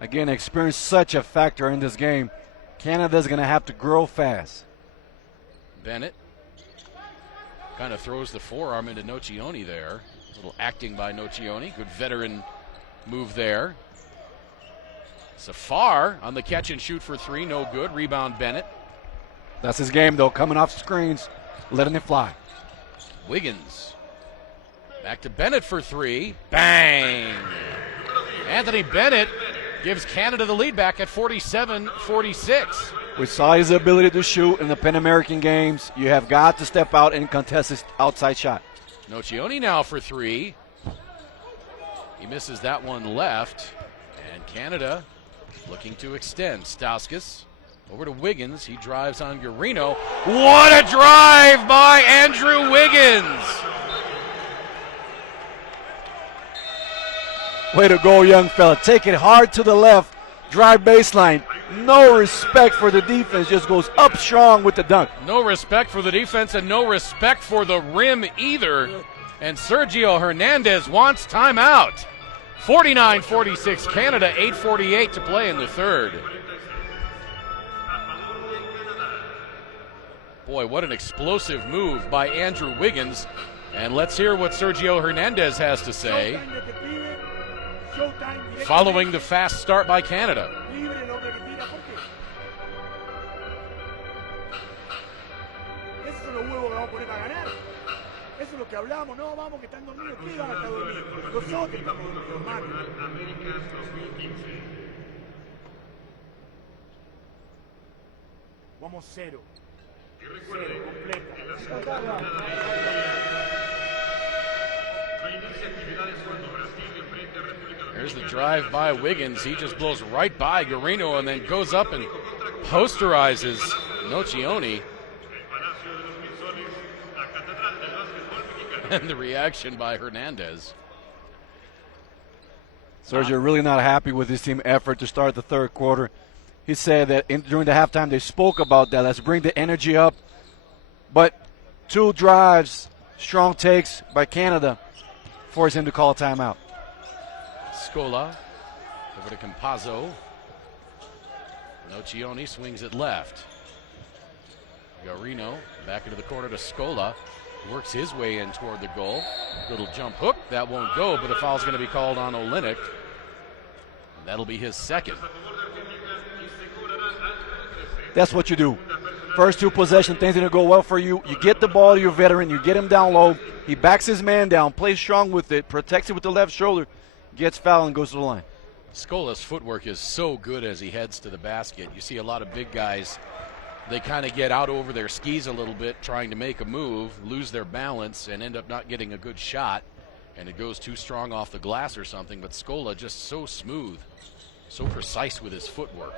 Again, experience such a factor in this game. Canada's going to have to grow fast. Bennett kind of throws the forearm into Nocioni there. A little acting by Nocioni. Good veteran move there. Safar on the catch and shoot for three. No good. Rebound Bennett. That's his game, though. Coming off screens, letting it fly. Wiggins. Back to Bennett for three. Bang! Anthony Bennett gives Canada the lead back at 47-46. We saw his ability to shoot in the Pan American Games. You have got to step out and contest his outside shot. Nocioni now for three. He misses that one left. And Canada looking to extend. Stauskas over to Wiggins. He drives on Guarino. What a drive by Andrew Wiggins! Way to go, young fella. Take it hard to the left. Drive baseline. No respect for the defense. Just goes up strong with the dunk. No respect for the defense and no respect for the rim either. And Sergio Hernandez wants timeout. 49-46 Canada, 8:48 to play in the third. Boy, what an explosive move by Andrew Wiggins. And let's hear what Sergio Hernandez has to say following the fast start by Canada. Eso es lo que hablamos, no vamos que están dormidos, ¿qué van a estar dormidos? Nosotros estamos dormidos, hermano. Vamos cero. Cero, completa. There's the drive by Wiggins. He just blows right by Guarino and then goes up and posterizes Nocioni. And the reaction by Hernandez. Sergio really not happy with his team effort to start the third quarter. He said that during the halftime they spoke about that. Let's bring the energy up. But two drives, strong takes by Canada, forced him to call a timeout. Scola over to Campazzo. Nocioni swings it left. Guarino back into the corner to Scola. Works his way in toward the goal. Little jump hook. That won't go, but a foul's going to be called on Olynyk. That'll be his second. That's what you do. First two possession, things didn't go well for you. You get the ball to your veteran. You get him down low. He backs his man down, plays strong with it, protects it with the left shoulder, gets fouled and goes to the line. Scola's footwork is so good as he heads to the basket. You see a lot of big guys, they kind of get out over their skis a little bit trying to make a move, lose their balance, and end up not getting a good shot, and it goes too strong off the glass or something. But Scola just so smooth, so precise with his footwork.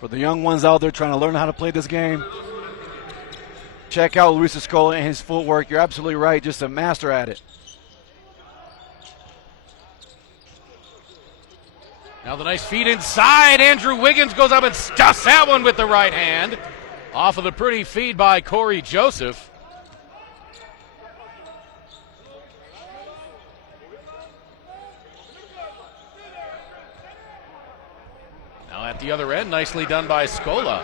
For the young ones out there trying to learn how to play this game, check out Luis Scola and his footwork. You're absolutely right, just a master at it. Now the nice feed inside. Andrew Wiggins goes up and stuffs that one with the right hand. Off of the pretty feed by Corey Joseph. Now at the other end, nicely done by Scola.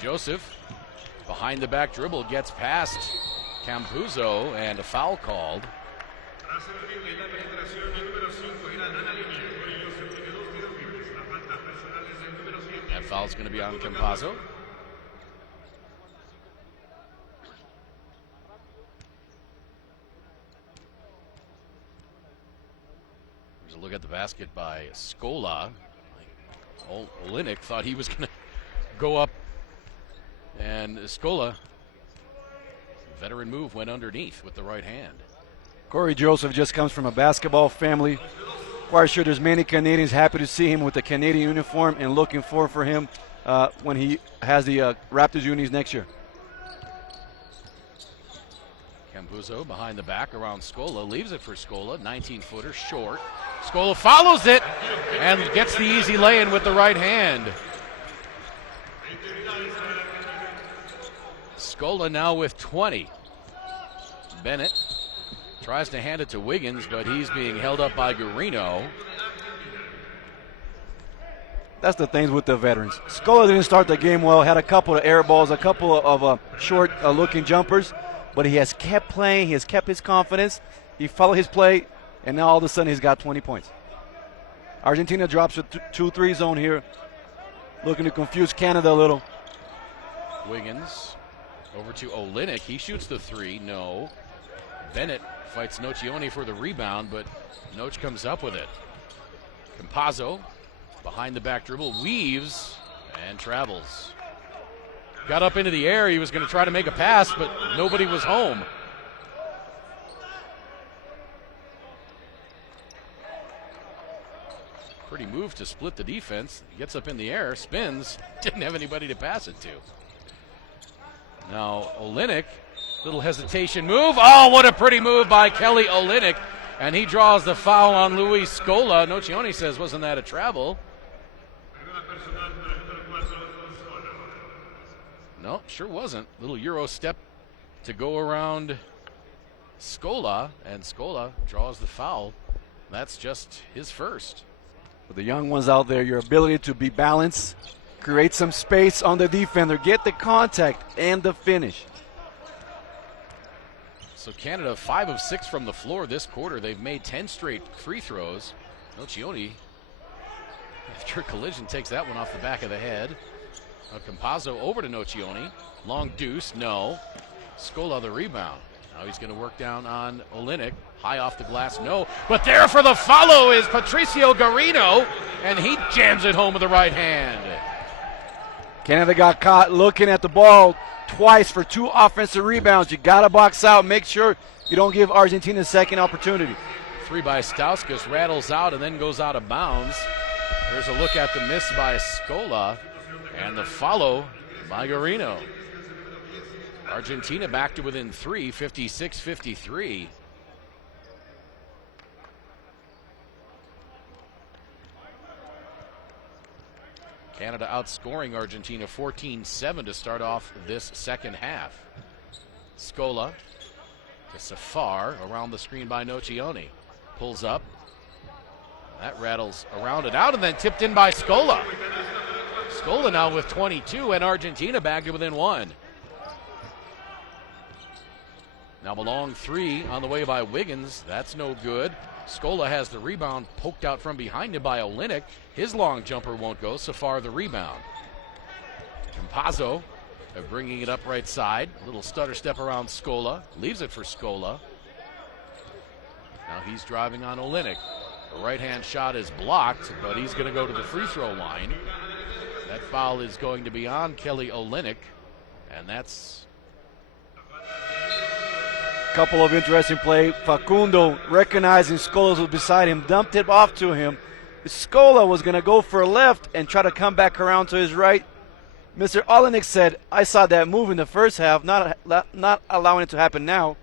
Joseph, behind the back dribble, gets past Campazzo, and a foul called. That foul's going to be on Campazzo. There's a look at the basket by Scola. Olynyk thought he was going to go up, and Scola, veteran move, went underneath with the right hand. Corey Joseph just comes from a basketball family. Quite sure there's many Canadians happy to see him with the Canadian uniform and looking forward for him when he has the Raptors unis next year. Campazzo behind the back around Scola, leaves it for Scola, 19-footer, short. Scola follows it and gets the easy lay-in with the right hand. Scola now with 20. Bennett tries to hand it to Wiggins, but he's being held up by Garino. That's the things with the veterans. Scola didn't start the game well, had a couple of air balls, a couple of short looking jumpers, but he has kept playing, he has kept his confidence, he followed his play, and now all of a sudden he's got 20 points. Argentina drops a 2-3 zone here, looking to confuse Canada a little. Wiggins over to Olynyk, he shoots the three, no. Bennett fights Nocioni for the rebound, but Noc comes up with it. Campazzo behind the back dribble, weaves and travels. Got up into the air, he was going to try to make a pass, but nobody was home. Pretty move to split the defense. He gets up in the air, spins, didn't have anybody to pass it to. Now Olynyk, little hesitation move. Oh, what a pretty move by Kelly Olynyk. And he draws the foul on Luis Scola. Nocioni says, wasn't that a travel? No, sure wasn't. Little Euro step to go around Scola, and Scola draws the foul. That's just his first. For the young ones out there, your ability to be balanced, create some space on the defender, get the contact and the finish. So Canada 5 of 6 from the floor this quarter. They've made 10 straight free throws. Nocioni, after a collision, takes that one off the back of the head. Campazzo over to Nocioni. Long deuce, no. Scola the rebound. Now he's going to work down on Olynyk. High off the glass, no. But there for the follow is Patricio Garino, and he jams it home with the right hand. Canada got caught looking at the ball twice for 2 offensive rebounds. You got to box out. Make sure you don't give Argentina a second opportunity. 3 by Stauskas, rattles out and then goes out of bounds. There's a look at the miss by Scola and the follow by Garino. Argentina back to within 3, 56-53. Canada outscoring Argentina 14-7 to start off this second half. Scola to Safar, around the screen by Nocioni. Pulls up. That rattles around and out and then tipped in by Scola. Scola now with 22 and Argentina back to within 1. Now a long 3 on the way by Wiggins. That's no good. Scola has the rebound, poked out from behind him by Olynyk. His long jumper won't go. Safar the rebound. Campazzo bringing it up right side. A little stutter step around Scola. Leaves it for Scola. Now he's driving on Olynyk. The right-hand shot is blocked, but he's going to go to the free throw line. That foul is going to be on Kelly Olynyk, and that's... Couple of interesting play. Facundo, recognizing Scola was beside him, dumped it off to him. Scola was going to go for a left and try to come back around to his right. Mr. Olynyk said, I saw that move in the first half, not allowing it to happen now.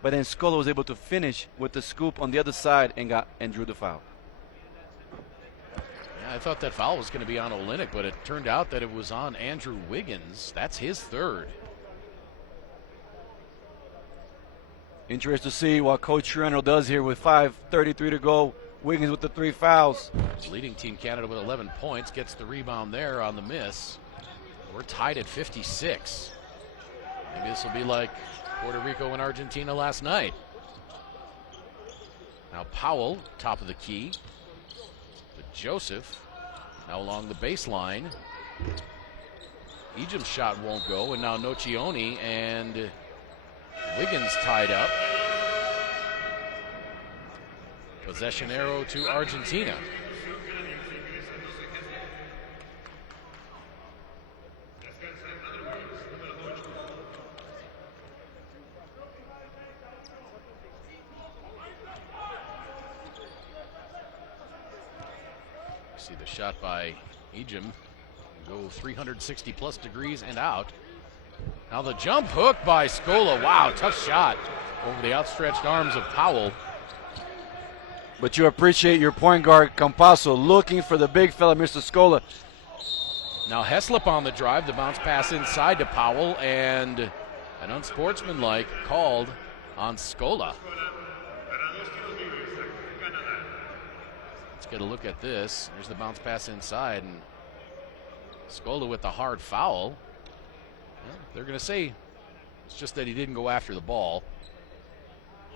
But then Scola was able to finish with the scoop on the other side and drew the foul. Yeah, I thought that foul was going to be on Olynyk, but it turned out that it was on Andrew Wiggins. That's his third. Interesting to see what Coach Serrano does here with 5:33 to go. Wiggins with the 3 fouls. Leading Team Canada with 11 points, gets the rebound there on the miss. We're tied at 56. Maybe this will be like Puerto Rico and Argentina last night. Now Powell, top of the key. But Joseph, now along the baseline. Ejim's shot won't go, and now Nocioni and Wiggins tied up. Possession arrow to Argentina. See the shot by Ejim go 360 plus degrees and out. Now the jump hook by Scola. Wow, tough shot over the outstretched arms of Powell. But you appreciate your point guard, Campazzo, looking for the big fella, Mr. Scola. Now Heslip on the drive, the bounce pass inside to Powell, and an unsportsmanlike called on Scola. Let's get a look at this. There's the bounce pass inside, and Scola with the hard foul. Well, they're going to say it's just that he didn't go after the ball.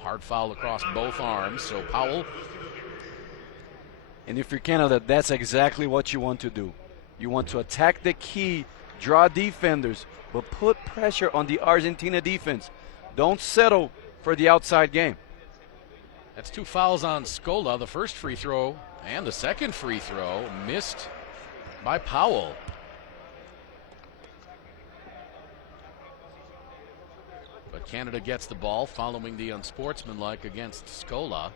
Hard foul across both arms, so Powell. And if you're Canada, that's exactly what you want to do. You want to attack the key, draw defenders, but put pressure on the Argentina defense. Don't settle for the outside game. That's 2 fouls on Scola. The first free throw and the second free throw missed by Powell. But Canada gets the ball following the unsportsmanlike against Scola.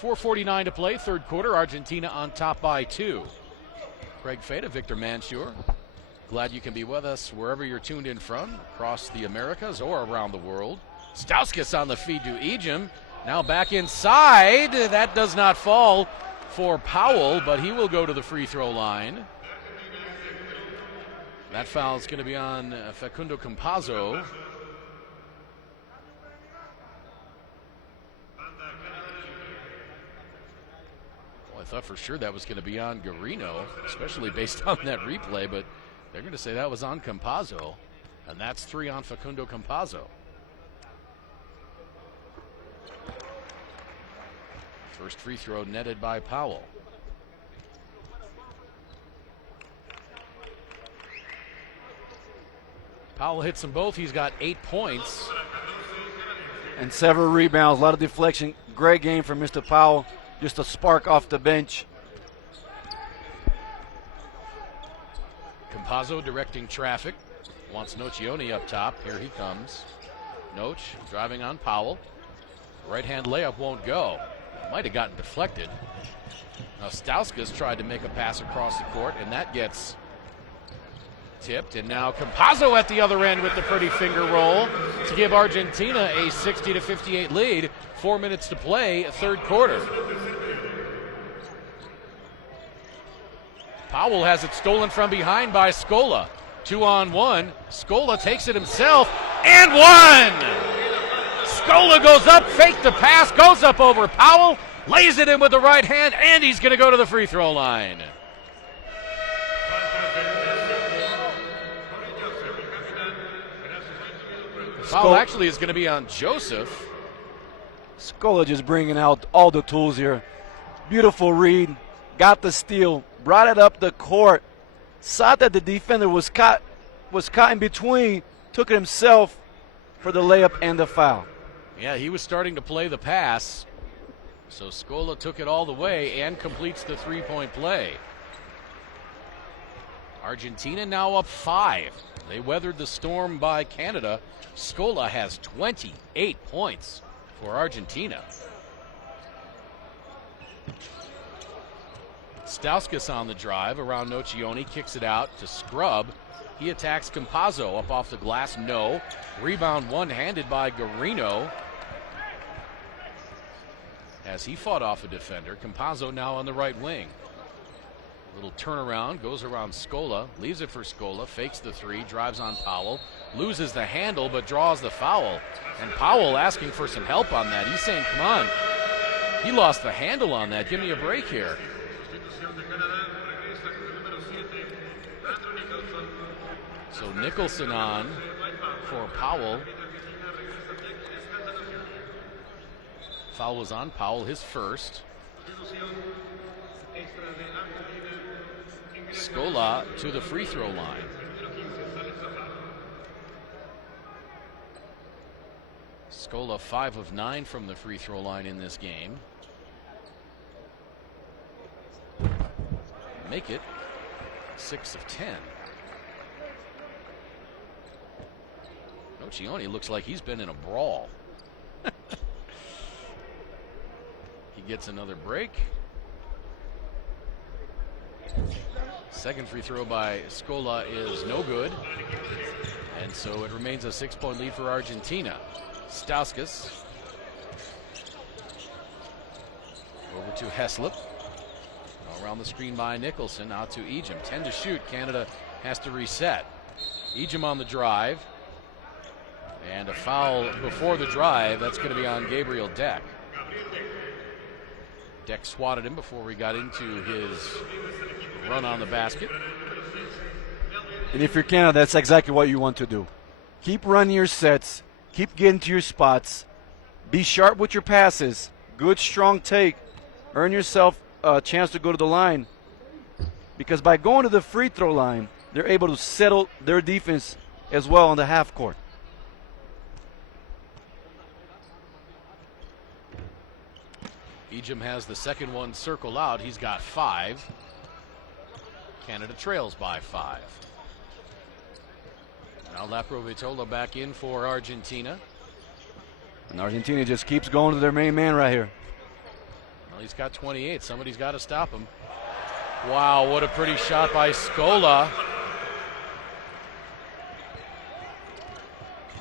4:49 to play, third quarter. Argentina on top by 2. Craig Fada, Victor Mansur. Glad you can be with us wherever you're tuned in from, across the Americas or around the world. Stauskas on the feed to Ejim. Now back inside. That does not fall for Powell, but he will go to the free throw line. That foul is going to be on Facundo Campazzo. I thought for sure that was going to be on Garino, especially based on that replay, but they're going to say that was on Campazzo, and that's 3 on Facundo Campazzo. First free throw netted by Powell. Powell hits them both. He's got 8 points. And several rebounds, a lot of deflection. Great game from Mr. Powell. Just a spark off the bench. Campazzo directing traffic. Wants Nocioni up top. Here he comes. Noc driving on Powell. Right-hand layup won't go. Might have gotten deflected. Now Stauskas tried to make a pass across the court, and that gets tipped. And now Campazzo at the other end with the pretty finger roll to give Argentina a 60-58 lead. 4 minutes to play, third quarter. Powell has it stolen from behind by Scola. 2-on-1. Scola takes it himself and one! Scola goes up, faked the pass, goes up over Powell, lays it in with the right hand, and he's going to go to the free throw line. Foul actually is going to be on Joseph. Scola just bringing out all the tools here. Beautiful read, got the steal, brought it up the court, saw that the defender was caught in between, took it himself for the layup and the foul. Yeah, he was starting to play the pass, so Scola took it all the way and completes the three-point play. Argentina now up 5. They weathered the storm by Canada. Scola has 28 points for Argentina. Stauskas on the drive around Nocioni, kicks it out to Scrub. He attacks Campazzo up off the glass, no. Rebound one-handed by Garino as he fought off a defender. Campazzo now on the right wing. Little turnaround, goes around Scola, leaves it for Scola, fakes the three, drives on Powell, loses the handle but draws the foul. And Powell asking for some help on that. He's saying, come on, He lost the handle on that. Give me a break here. So Nicholson on for Powell. Foul was on Powell, his first. Scola to the free throw line. Scola 5 of 9 from the free throw line in this game. Make it 6 of 10. Nocioni looks like he's been in a brawl. He gets another break. Second free throw by Scola is no good. And so it remains a 6-point lead for Argentina. Stauskas over to Heslip. Around the screen by Nicholson, out to Ejim. 10 to shoot. Canada has to reset. Ejim on the drive. And a foul before the drive. That's going to be on Gabriel Deck. Deck swatted him before we got into his run on the basket. And if you're Canada, that's exactly what you want to do. Keep running your sets. Keep getting to your spots. Be sharp with your passes. Good, strong take. Earn yourself a chance to go to the line. Because by going to the free throw line, they're able to settle their defense as well on the half court. Ejim has the second one circled out. He's got 5. Canada trails by 5. Now Laprovittola back in for Argentina. And Argentina just keeps going to their main man right here. Well, he's got 28. Somebody's got to stop him. Wow, what a pretty shot by Scola.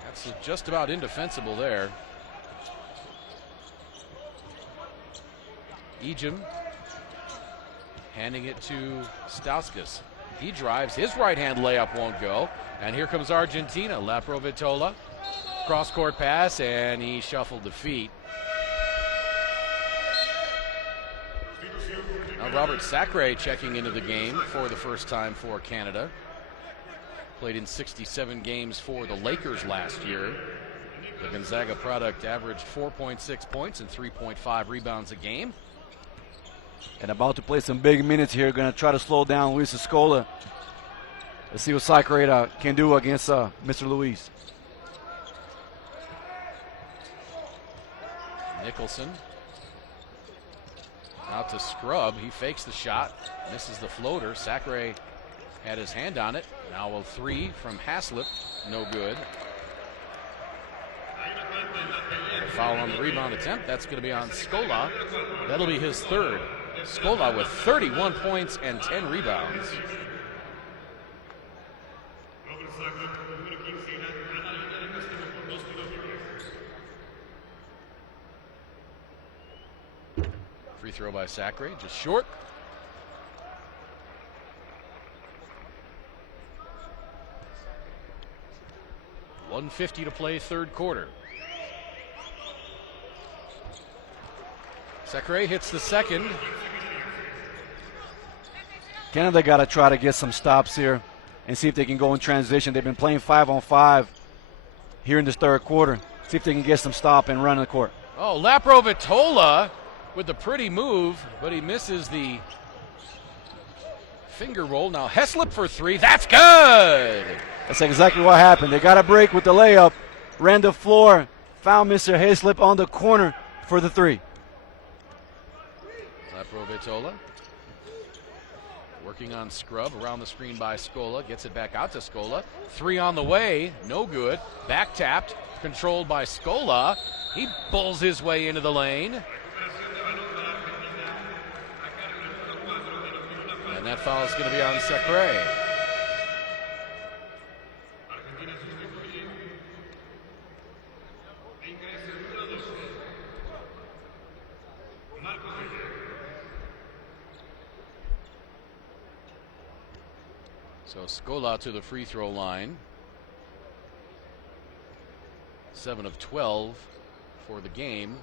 That's just about indefensible there. Ejim handing it to Stauskas. He drives. His right-hand layup won't go. And here comes Argentina. Laprovittola. Cross-court pass, and he shuffled the feet. Now Robert Sacre checking into the game for the first time for Canada. Played in 67 games for the Lakers last year. The Gonzaga product averaged 4.6 points and 3.5 rebounds a game. And about to play some big minutes here. Going to try to slow down Luis Scola. Let's see what Sacre can do against Mr. Luis. Nicholson out to Scrub. He fakes the shot, misses the floater. Sacre had his hand on it. Now a 3 from Heslip, no good. And a foul on the rebound attempt. That's going to be on Scola. That'll be his third. Scola with 31 points and 10 rebounds. Free throw by Sacre, just short. .150 to play third quarter. Sacre hits the second. Canada got to try to get some stops here and see if they can go in transition. They've been playing 5-on-5 here in this third quarter. See if they can get some stop and run the court. Oh, Laprovittola with the pretty move, but he misses the finger roll. Now Heslip for 3. That's good. That's exactly what happened. They got a break with the layup, ran the floor, found Mr. Heslip on the corner for the 3. Laprovittola working on Scrub around the screen by Scola. Gets it back out to Scola. 3 on the way. No good. Back tapped. Controlled by Scola. He bulls his way into the lane. And that foul is going to be on Sacre. So Scola to the free throw line. 7 of 12 for the game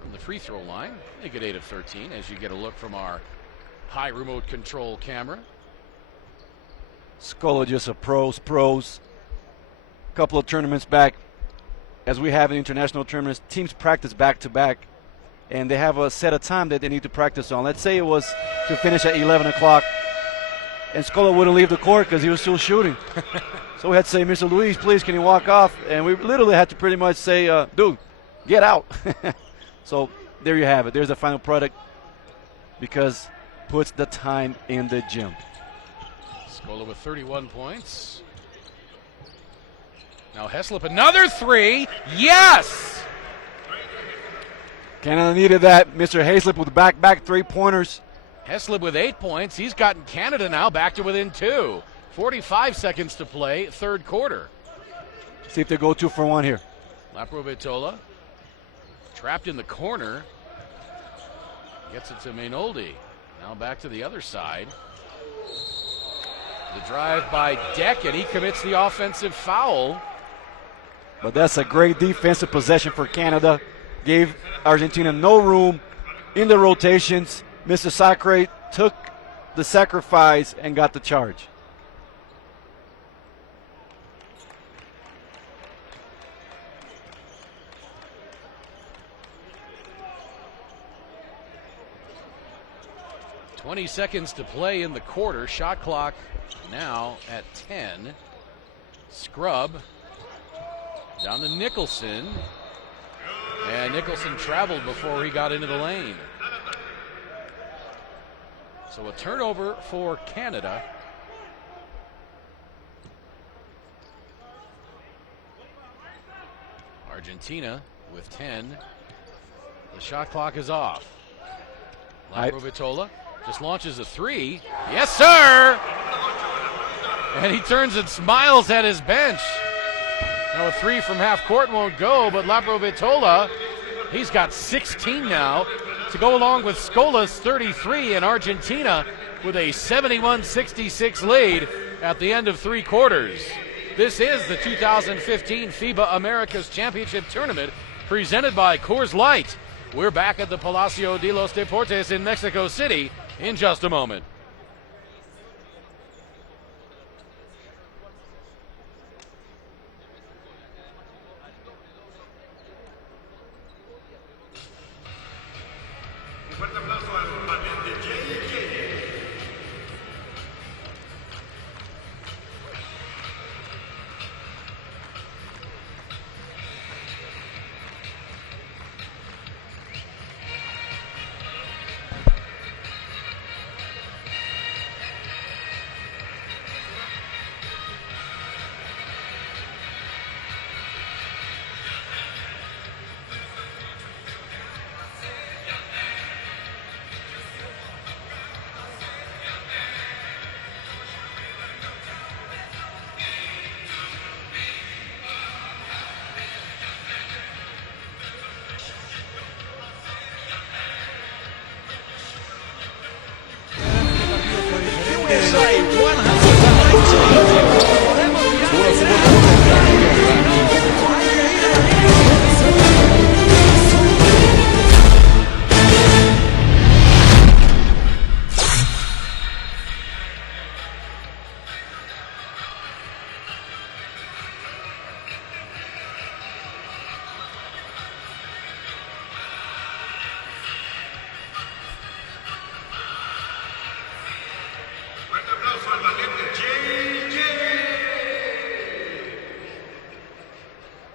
from the the free throw line. Make it 8 of 13 as you get a look from our high remote control camera. Scola just a pros. A couple of tournaments back, as we have in international tournaments, teams practice back to back, and they have a set of time that they need to practice on. Let's say it was to finish at 11 o'clock, and Scola wouldn't leave the court because he was still shooting. So we had to say, Mr. Luis, please, can you walk off? And we literally had to pretty much say, dude, get out. So there you have it. There's the final product, because puts the time in the gym. Scola with 31 points. Now Heslip, another three. Yes! Canada needed that. Mr. Heslip with back 3-pointers. Heslip with 8 points. He's gotten Canada now back to within 2. 45 seconds to play, third quarter. See if they go 2 for 1 here. Laprovittola trapped in the corner. Gets it to Mainoldi. Now back to the other side. The drive by Deck, and he commits the offensive foul. But that's a great defensive possession for Canada. Gave Argentina no room in the rotations. Mr. Sacre took the sacrifice and got the charge. "20 seconds to play in the quarter. Shot clock now at 10. Scrub down to Nicholson. And Nicholson traveled before he got into the lane. So a turnover for Canada. Argentina with 10. The shot clock is off. Laprovittola just launches a three. Yes, sir! And he turns and smiles at his bench. Now a three from half court won't go, but Laprovittola, he's got 16 now to go along with Scola's 33, and Argentina with a 71-66 lead at the end of 3 quarters. This is the 2015 FIBA Americas Championship Tournament presented by Coors Light. We're back at the Palacio de los Deportes in Mexico City in just a moment.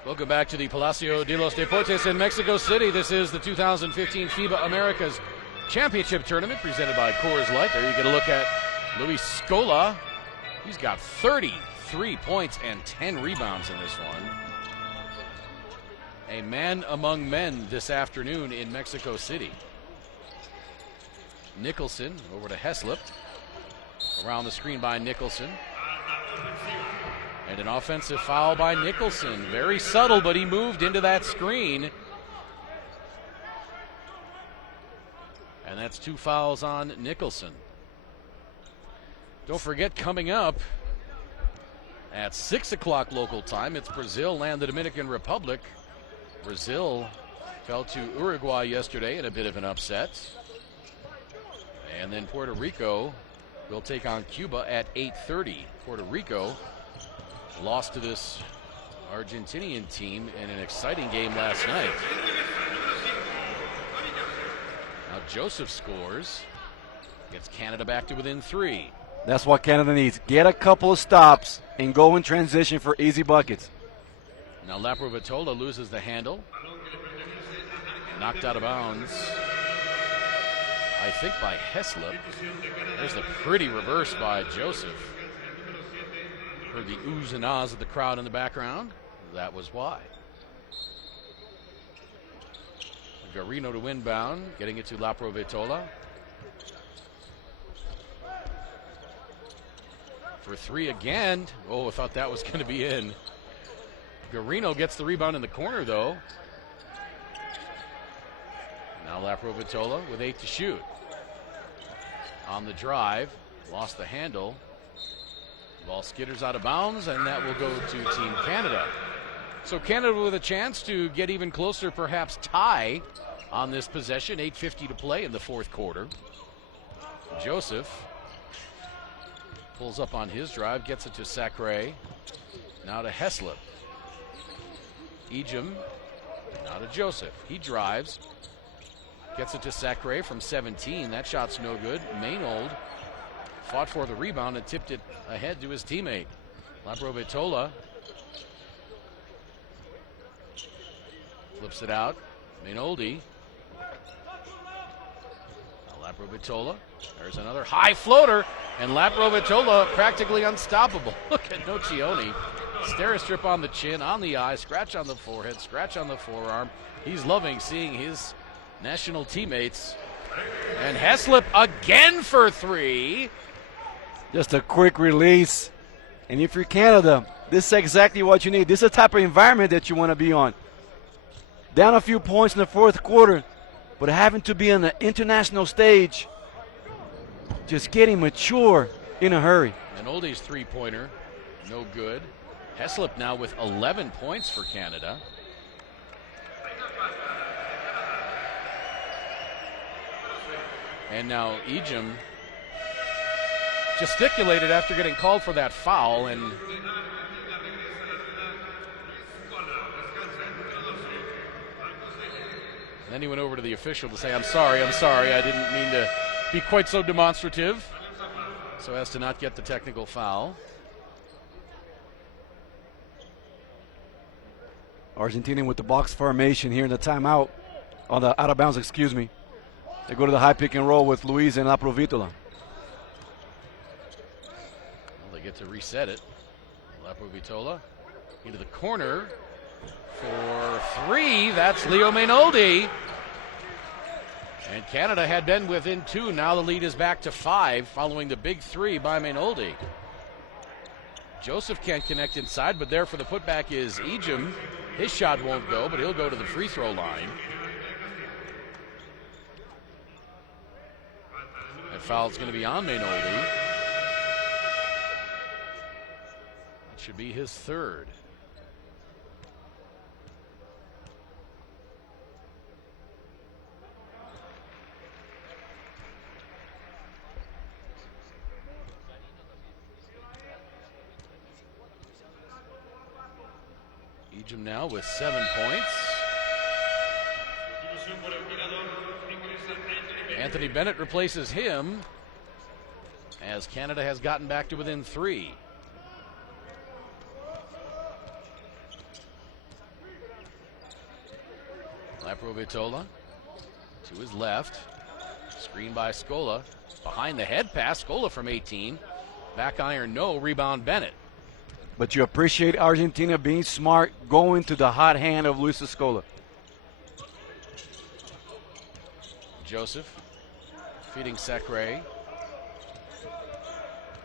Welcome back to the Palacio de los Deportes in Mexico City. This is the 2015 FIBA Americas Championship Tournament presented by Coors Light. There you get a look at Luis Scola. He's got 33 points and 10 rebounds in this one. A man among men this afternoon in Mexico City. Nicholson over to Heslip. Around the screen by Nicholson. And an offensive foul by Nicholson. Very subtle, but he moved into that screen. And that's 2 fouls on Nicholson. Don't forget, coming up at 6 o'clock local time, it's Brazil and the Dominican Republic. Brazil Fell to Uruguay yesterday in a bit of an upset. And then Puerto Rico will take on Cuba at 8:30. Puerto Rico lost to this Argentinian team in an exciting game last night. Now Joseph scores, gets Canada back to within 3. That's what Canada needs. Get a couple of stops and go in transition for easy buckets. Now Laprovittola loses the handle. Knocked out of bounds, I think, by Heslip. There's the pretty reverse by Joseph. Heard the oohs and ahs of the crowd in the background. That was why. Garino to inbound, getting it to Laprovittola. For 3 again. Oh, I thought that was going to be in. Garino gets the rebound in the corner, though. Now Laprovittola with 8 to shoot. On the drive, lost the handle. Ball skitters out of bounds, and that will go to Team Canada. So Canada with a chance to get even closer, perhaps tie on this possession. 8:50 to play in the fourth quarter. Joseph pulls up on his drive, gets it to Sacre. Now to Heslip. Ejim, now to Joseph. He drives. Gets it to Sacre from 17. That shot's no good. Mainold fought for the rebound and tipped it ahead to his teammate. Laprovittola flips it out. Mainoldi. Now Laprovittola. There's another high floater, and Laprovittola practically unstoppable. Look at Nocioni. Stare strip on the chin, on the eye, scratch on the forehead, scratch on the forearm. He's loving seeing his national teammates. And Heslip again for 3. Just a quick release. And if you're Canada, this is exactly what you need. This is the type of environment that you want to be on. Down a few points in the fourth quarter, but having to be on the international stage, just getting mature in a hurry. And Oldie's three-pointer, no good. Heslip now with 11 points for Canada. And now Ejim gesticulated after getting called for that foul, and then he went over to the official to say, I'm sorry, I didn't mean to be quite so demonstrative, so as to not get the technical foul. Argentina with the box formation here in the timeout, on the out of bounds, excuse me. They go to the high pick and roll with Luis and Laprovittola. Well, they get to reset it. Laprovittola into the corner for 3. That's Leo Mainoldi. And Canada had been within 2. Now the lead is back to 5 following the big 3 by Mainoldi. Joseph can't connect inside, but there for the putback is Ejim. His shot won't go, but he'll go to the free throw line. That foul's going to be on Mainoldi. That should be his 3rd. Ejim now with 7 points. Anthony Bennett replaces him as Canada has gotten back to within 3. Laprovittola to his left. Screen by Scola. Behind the head pass. Scola from 18. Back iron, no. Rebound Bennett. But you appreciate Argentina being smart, going to the hot hand of Luis Scola. Joseph feeding Sacre.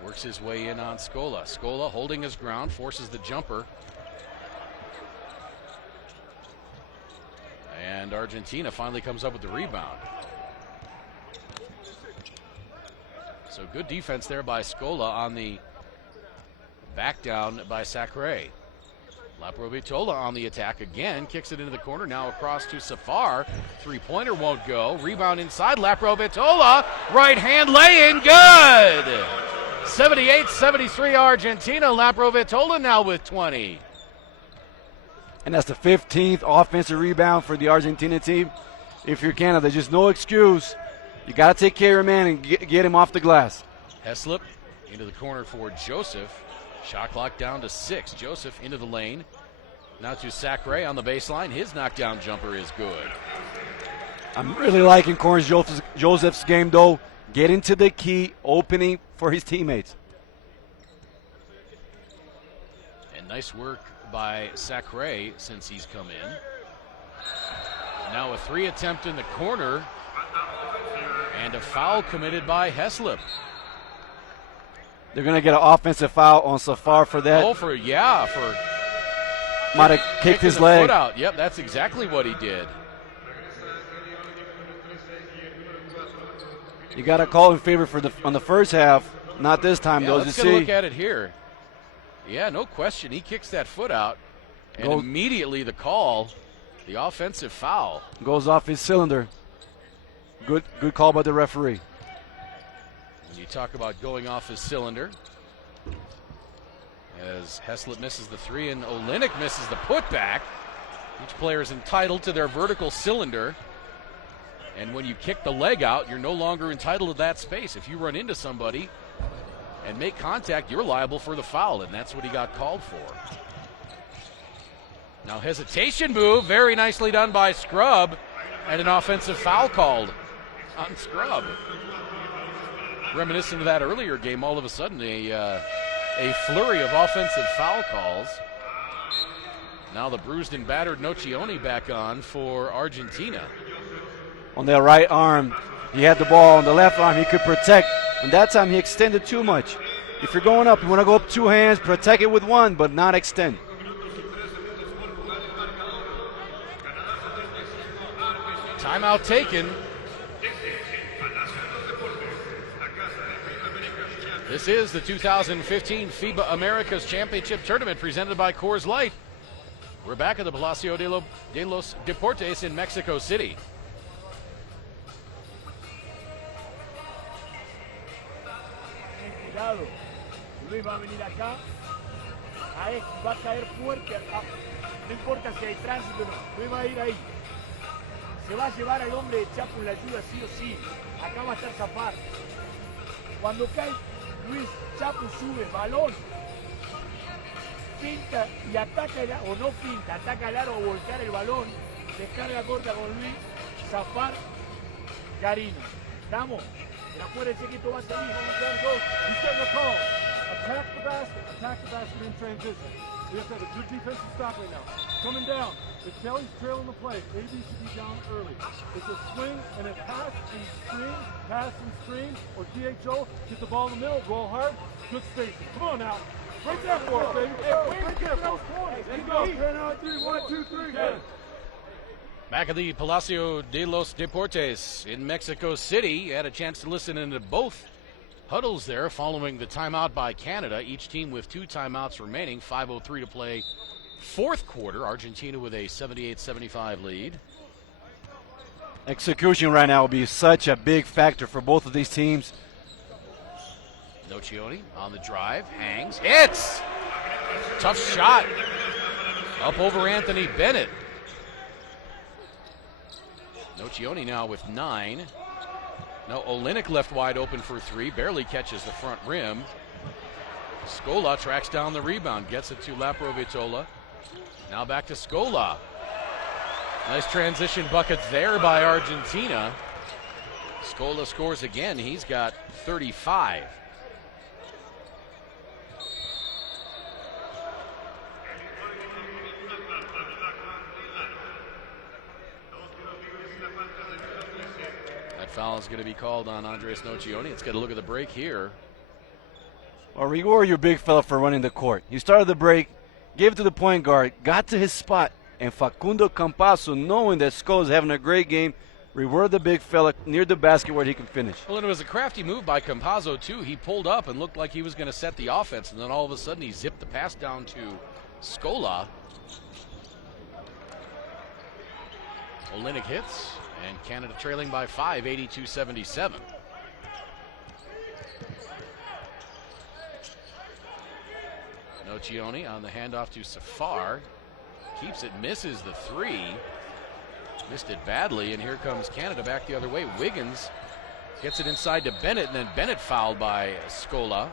Works his way in on Scola. Scola holding his ground, forces the jumper. And Argentina finally comes up with the rebound. So good defense there by Scola on the back down by Sacre. Laprovittola on the attack again, kicks it into the corner, now across to Safar. Three-pointer won't go. Rebound inside, Laprovittola. Right hand lay-in, good! 78-73 Argentina. Laprovittola now with 20. And that's the 15th offensive rebound for the Argentina team. If you're Canada, there's just no excuse. You got to take care of your man and get him off the glass. Heslip into the corner for Joseph. Shot clock down to 6. Joseph into the lane. Now to Sacre on the baseline. His knockdown jumper is good. I'm really liking Corns Joseph's game, though. Getting to the key, opening for his teammates. And nice work by Sacre since he's come in. Now a 3 attempt in the corner. And a foul committed by Heslip. They're going to get an offensive foul on Safar for that. Oh, for might have kicked his leg. Foot out. Yep, that's exactly what he did. You got to call in favor on the first half. Not this time, though. Let's get a look at it here. Yeah, no question. He kicks that foot out, and immediately the call, the offensive foul. Goes off his cylinder. Good call by the referee. You talk about going off his cylinder. As Heslip misses the 3 and Olynyk misses the putback. Each player is entitled to their vertical cylinder. And when you kick the leg out, you're no longer entitled to that space. If you run into somebody and make contact, you're liable for the foul, and that's what he got called for. Now hesitation move, very nicely done by Scrub, and an offensive foul called on Scrub. Reminiscent of that earlier game, all of a sudden a flurry of offensive foul calls. Now the bruised and battered Nocioni back on for Argentina. On that right arm, he had the ball. On the left arm, he could protect. And that time, he extended too much. If you're going up, you want to go up 2 hands, protect it with 1, but not extend. Timeout taken. This is the 2015 FIBA Americas Championship Tournament presented by Coors Light. We're back at the Palacio de los Deportes in Mexico City. Cuidado, Luis va a venir acá, va a caer fuerte acá. No importa si hay tránsito o no, Luis va a ir ahí. Se va a llevar al hombre de Chapo en la ayuda sí o sí. Acá va a estar Zafar. Cuando cae Luis, Chapo sube, balón, pinta y ataca, o no pinta, ataca el aro o volcar el balón, descarga corta con Luis, Zafar, Garino. ¿Estamos? Pero acuérdense que esto va a salir. He's getting a call. Attack the basket in transition. We have to have a good defensive stop right now. Coming down. If Kelly's trailing the play, AB should be down early. It's a swing and a pass and screen, or THO, get the ball in the middle, roll hard, good spacing. Come on now. Right there for it, baby. Hey, right there for it. Let's go. 10 on 3, 1, 2, 3. Back at the Palacio de los Deportes in Mexico City. You had a chance to listen into both huddles there following the timeout by Canada. Each team with 2 timeouts remaining. 5:03 to play fourth quarter. Argentina with a 78-75 lead. Execution right now will be such a big factor for both of these teams. Nocioni on the drive, hangs, hits! Tough shot. Up over Anthony Bennett. Nocioni now with 9. Now Olynyk left wide open for 3, barely catches the front rim. Scola tracks down the rebound, gets it to Laprovittola. Now back to Scola. Nice transition bucket there by Argentina. Scola scores again, he's got 35. Foul is going to be called on Andres Nocioni. Let's get a look at the break here. Well, reward your big fella for running the court. He started the break, gave it to the point guard, got to his spot, and Facundo Campazzo, knowing that Scola is having a great game, rewarded the big fella near the basket where he can finish. Well, and it was a crafty move by Campazzo, too. He pulled up and looked like he was going to set the offense, and then all of a sudden he zipped the pass down to Scola. Olynyk hits, and Canada trailing by 5, 82-77. Nocioni on the handoff to Safar. Keeps it, misses the three. Missed it badly, and here comes Canada back the other way. Wiggins gets it inside to Bennett, and then Bennett fouled by Scola.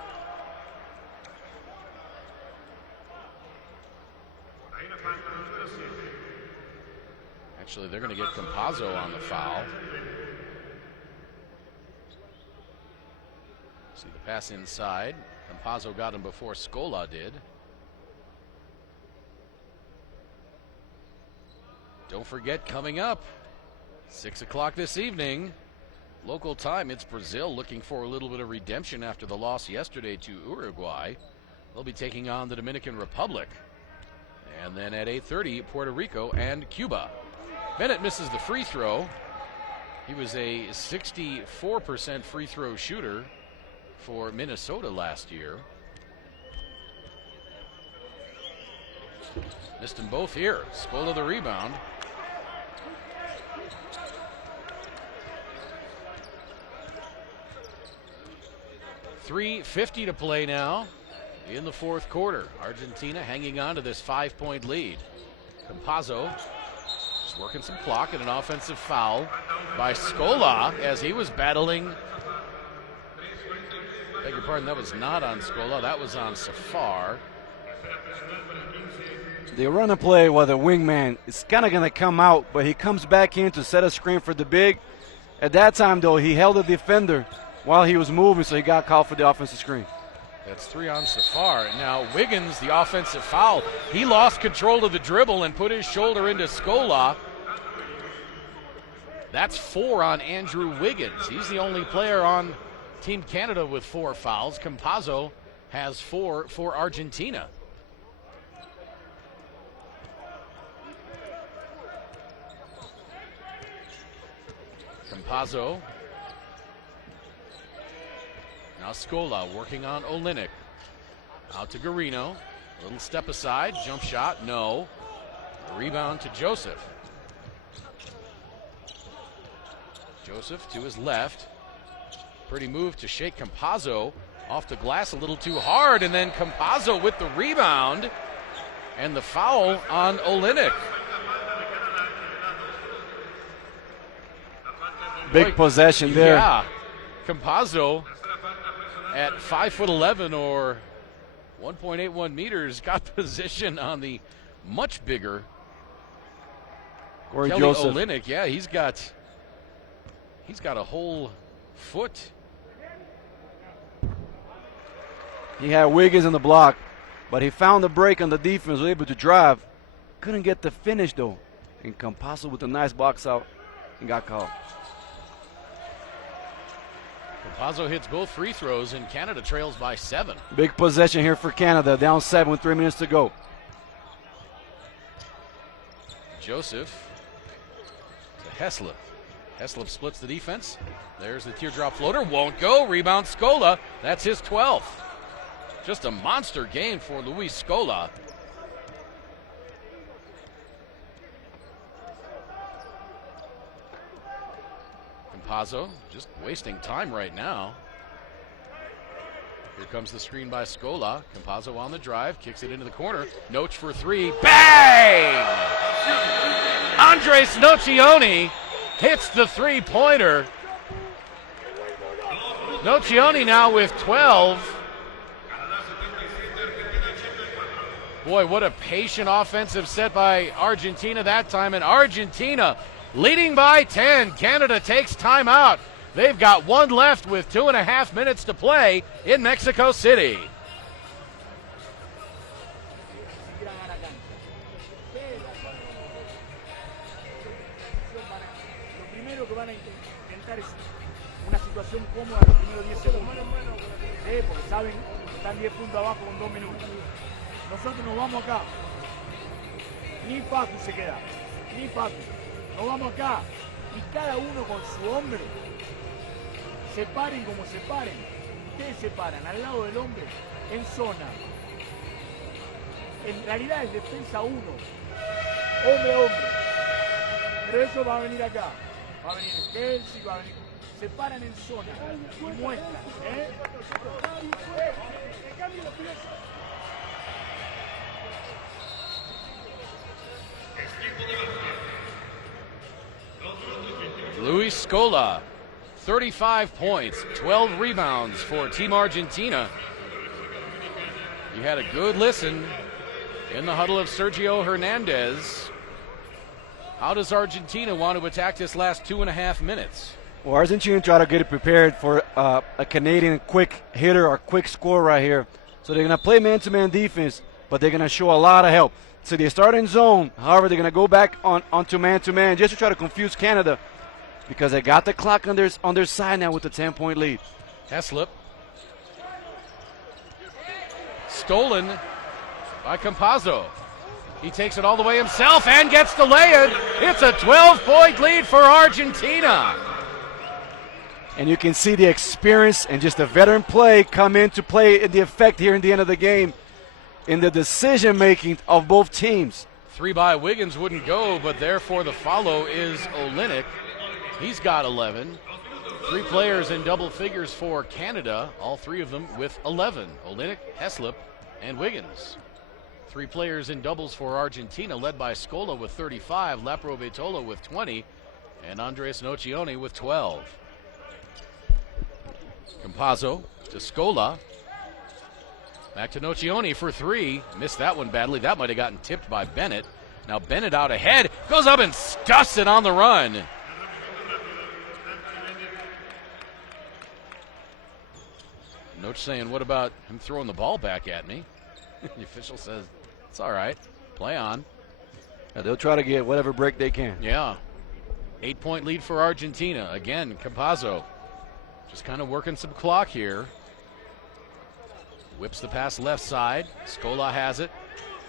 Actually, they're going to get Campazzo on the foul. See the pass inside. Campazzo got him before Scola did. Don't forget, coming up, 6 o'clock this evening, local time, it's Brazil looking for a little bit of redemption after the loss yesterday to Uruguay. They'll be taking on the Dominican Republic. And then at 8:30, Puerto Rico and Cuba. Bennett misses the free throw. He was a 64% free throw shooter for Minnesota last year. Missed them both here. Scola the rebound. .350 to play now in the fourth quarter. Argentina hanging on to this 5-point lead. Campazzo just working some clock, and an offensive foul by Scola as he was battling. Beg your pardon, that was not on Scola, that was on Safar. They run a play where the wingman is kind of going to come out, but he comes back in to set a screen for the big. At that time, though, he held the defender while he was moving, so he got called for the offensive screen. That's 3 on Safar. Now Wiggins, the offensive foul. He lost control of the dribble and put his shoulder into Scola. That's 4 on Andrew Wiggins. He's the only player on Team Canada with 4 fouls. Campazzo has 4 for Argentina. Campazzo. Now Scola working on Olynyk. Out to Garino. Little step aside. Jump shot. No. Rebound to Joseph. Joseph to his left. Pretty move to shake Campazzo off the glass a little too hard. And then Campazzo with the rebound. And the foul on Olynyk. Big possession there. Yeah. Campazzo at 5'11" or 1.81 meters got position on the much bigger Corey Kelly Joseph. Olynyk. Yeah, he's got a whole foot. He had Wiggins in the block, but he found the break on the defense, was able to drive. Couldn't get the finish, though. And Campazzo with a nice box out and got called. Campazzo hits both free throws, and Canada trails by 7. Big possession here for Canada, down 7 with 3 minutes to go. Joseph to Heslip. Heslip splits the defense. There's the teardrop floater, won't go. Rebound Scola, that's his 12th. Just a monster game for Luis Scola. Campazzo just wasting time right now. Here comes the screen by Scola. Campazzo on the drive, kicks it into the corner. Noce for 3. Bang! Andres Nocioni hits the three-pointer. Nocioni now with 12. Boy, what a patient offensive set by Argentina that time. And Argentina leading by 10. Canada takes timeout. They've got 1 left with 2.5 minutes to play in Mexico City. Lo primero que van a intentar es una situación cómoda en los primeros 10 segundos. Porque saben que están 10 puntos abajo con 2 minutos. Nosotros nos vamos acá. Ni Facu se queda. Ni Facu. Nos vamos acá. Y cada uno con su hombre. Se paren como se paren. Ustedes se paran al lado del hombre en zona. en realidad es defensa 1, hombre a hombre. Pero eso va a venir acá. Va a venir Heslip, va a venir. Se paran en zona y muestran. Luis Scola, 35 points, 12 rebounds for Team Argentina. You had a good listen in the huddle of Sergio Hernandez. How does Argentina want to attack this last 2.5 minutes? Well, Argentina try to get it prepared for a Canadian quick hitter or quick score right here. So they're going to play man-to-man defense, but they're going to show a lot of help. So they start in zone. However, they're going to go back onto man-to-man just to try to confuse Canada because they got the clock on their side now with the 10-point lead. Heslip. Stolen by Campazzo. He takes it all the way himself and gets the lay-in. It's a 12-point lead for Argentina. And you can see the experience and just the veteran play come into play in the effect here in the end of the game in the decision-making of both teams. 3 by Wiggins wouldn't go, but therefore the follow is Olynyk. He's got 11. 3 players in double figures for Canada, all 3 of them with 11. Olynyk, Heslip, and Wiggins. 3 players in doubles for Argentina, led by Scola with 35, Laprovittola with 20, and Andres Nocioni with 12. Campazzo to Scola. Back to Nocioni for 3. Missed that one badly. That might have gotten tipped by Bennett. Now Bennett out ahead. Goes up and stuffs it on the run. Noch saying, what about him throwing the ball back at me? The official says, it's all right. Play on. Yeah, they'll try to get whatever break they can. Yeah. 8-point lead for Argentina. Again, Campazzo just kind of working some clock here. Whips the pass left side. Scola has it.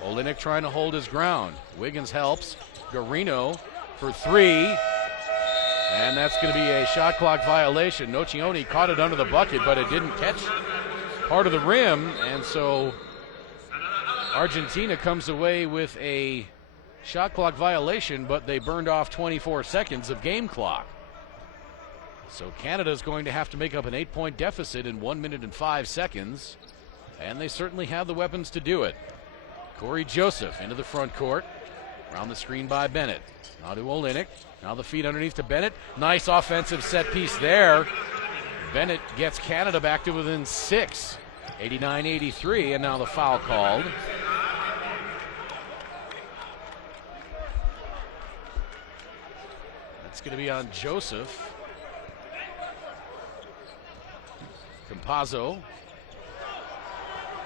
Olynyk trying to hold his ground. Wiggins helps. Garino for 3. And that's going to be a shot clock violation. Nocioni caught it under the bucket, but it didn't catch part of the rim. And so Argentina comes away with a shot clock violation, but they burned off 24 seconds of game clock. So Canada's going to have to make up an 8-point deficit in 1 minute and 5 seconds. And they certainly have the weapons to do it. Corey Joseph into the front court. Around the screen by Bennett. Now to Olynyk. Now the feed underneath to Bennett. Nice offensive set piece there. Bennett gets Canada back to within 6. 89-83, and now the foul called. That's going to be on Joseph. Campazzo.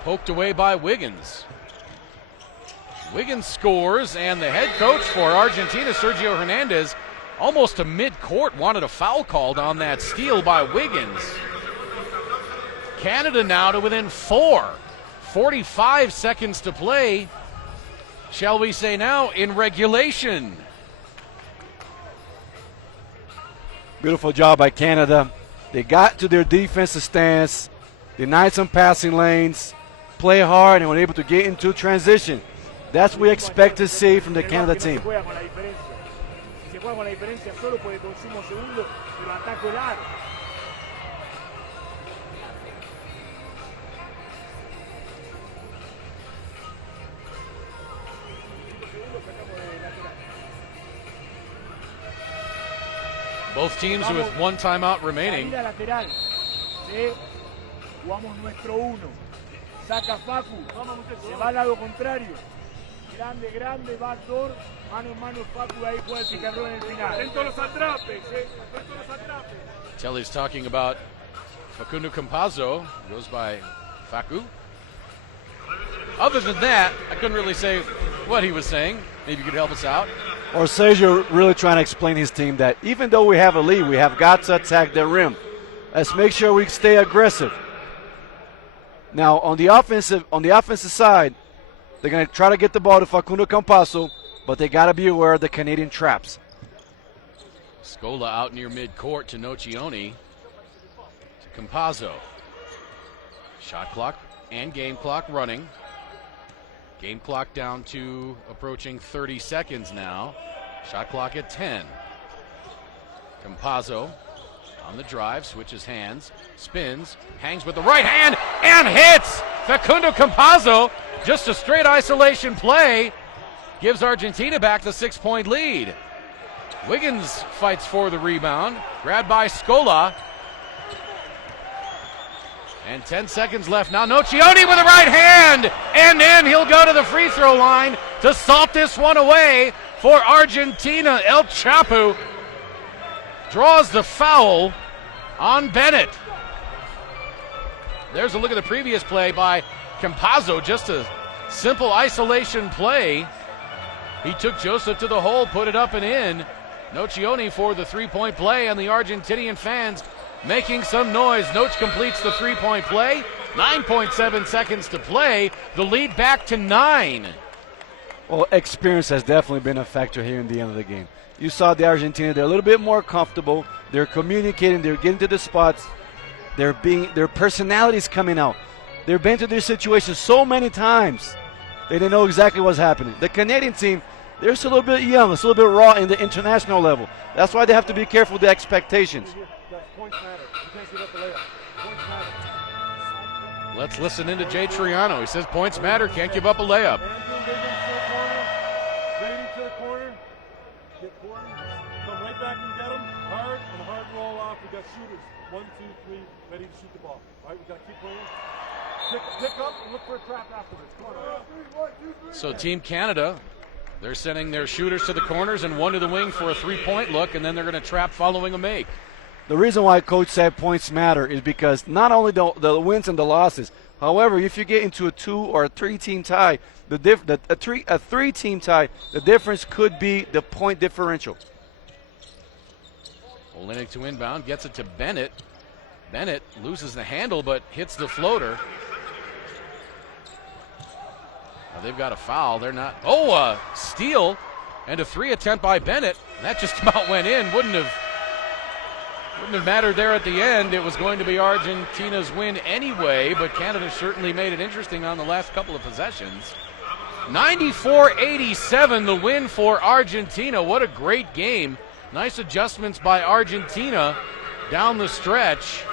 Poked away by Wiggins. Wiggins scores, and the head coach for Argentina, Sergio Hernandez, almost to mid-court, wanted a foul called on that steal by Wiggins. Canada now to within 4. 45 seconds to play, shall we say now, in regulation. Beautiful job by Canada. They got to their defensive stance, denied some passing lanes, play hard, and were able to get into transition. That's what we expect to see from the Canada team. Both teams with 1 timeout remaining. Jugamos nuestro 1. Saca Facu. Se va al lado contrario. Grande, grande, backdoor. Mano en mano Facu, ahí juega el picardón en el final. Atento a los atrapes, atento a los atrapes. Telly's talking about Facundo Campazzo. Goes by Facu. Other than that, I couldn't really say what he was saying. Maybe you could help us out. Or Sergio really trying to explain his team that even though we have a lead, we have got to attack the rim. Let's make sure we stay aggressive. Now on the offensive side, they're going to try to get the ball to Facundo Campazzo, but they got to be aware of the Canadian traps. Scola out near midcourt to Nocioni. To Campazzo. Shot clock and game clock running. Game clock down to approaching 30 seconds now. Shot clock at 10. Campazzo on the drive, switches hands, spins, hangs with the right hand, and hits! Facundo Campazzo, just a straight isolation play, gives Argentina back the 6-point lead. Wiggins fights for the rebound, grabbed by Scola. And 10 seconds left now. Nocioni with the right hand, and then he'll go to the free throw line to salt this one away for Argentina. El Chapo draws the foul on Bennett. There's a look at the previous play by Campazzo, just a simple isolation play. He took Joseph to the hole, put it up and in. Nocioni for the three-point play, and the Argentinian fans making some noise. Noch completes the three-point play. 9.7 seconds to play. The lead back to 9. Well, experience has definitely been a factor here in the end of the game. You saw the Argentina, they're a little bit more comfortable. They're communicating, they're getting to the spots. Their personalities coming out. They've been to this situation so many times. They didn't know exactly what's happening. The Canadian team, they're still a little bit young, it's a little bit raw in the international level. That's why they have to be careful with the expectations. Points matter. You can't give up the layup. Points matter. Let's listen into Jay Triano. He says points matter, can't give up a layup. Andrew Wiggins to the corner. Brady to the corner. Get Portland. Come right back and get them. Hard and hard roll off. We got shooters. 1, 2, 3, ready to shoot the ball. All right, we got to keep playing. Pick up and look for a trap afterwards. Come on. So Team Canada, they're sending their shooters to the corners and one to the wing for a three-point look, and then they're going to trap following a make. The reason why Coach said points matter is because not only the wins and the losses, however, if you get into a 2 or a 3-team tie, a 3-team tie, the difference could be the point differential. Olynyk to inbound, gets it to Bennett. Bennett loses the handle but hits the floater. Now they've got a foul. They're not. Oh, a steal and a 3 attempt by Bennett. That just about went in. Wouldn't have mattered there at the end. It was going to be Argentina's win anyway, but Canada certainly made it interesting on the last couple of possessions. 94-87, the win for Argentina. What a great game. Nice adjustments by Argentina down the stretch.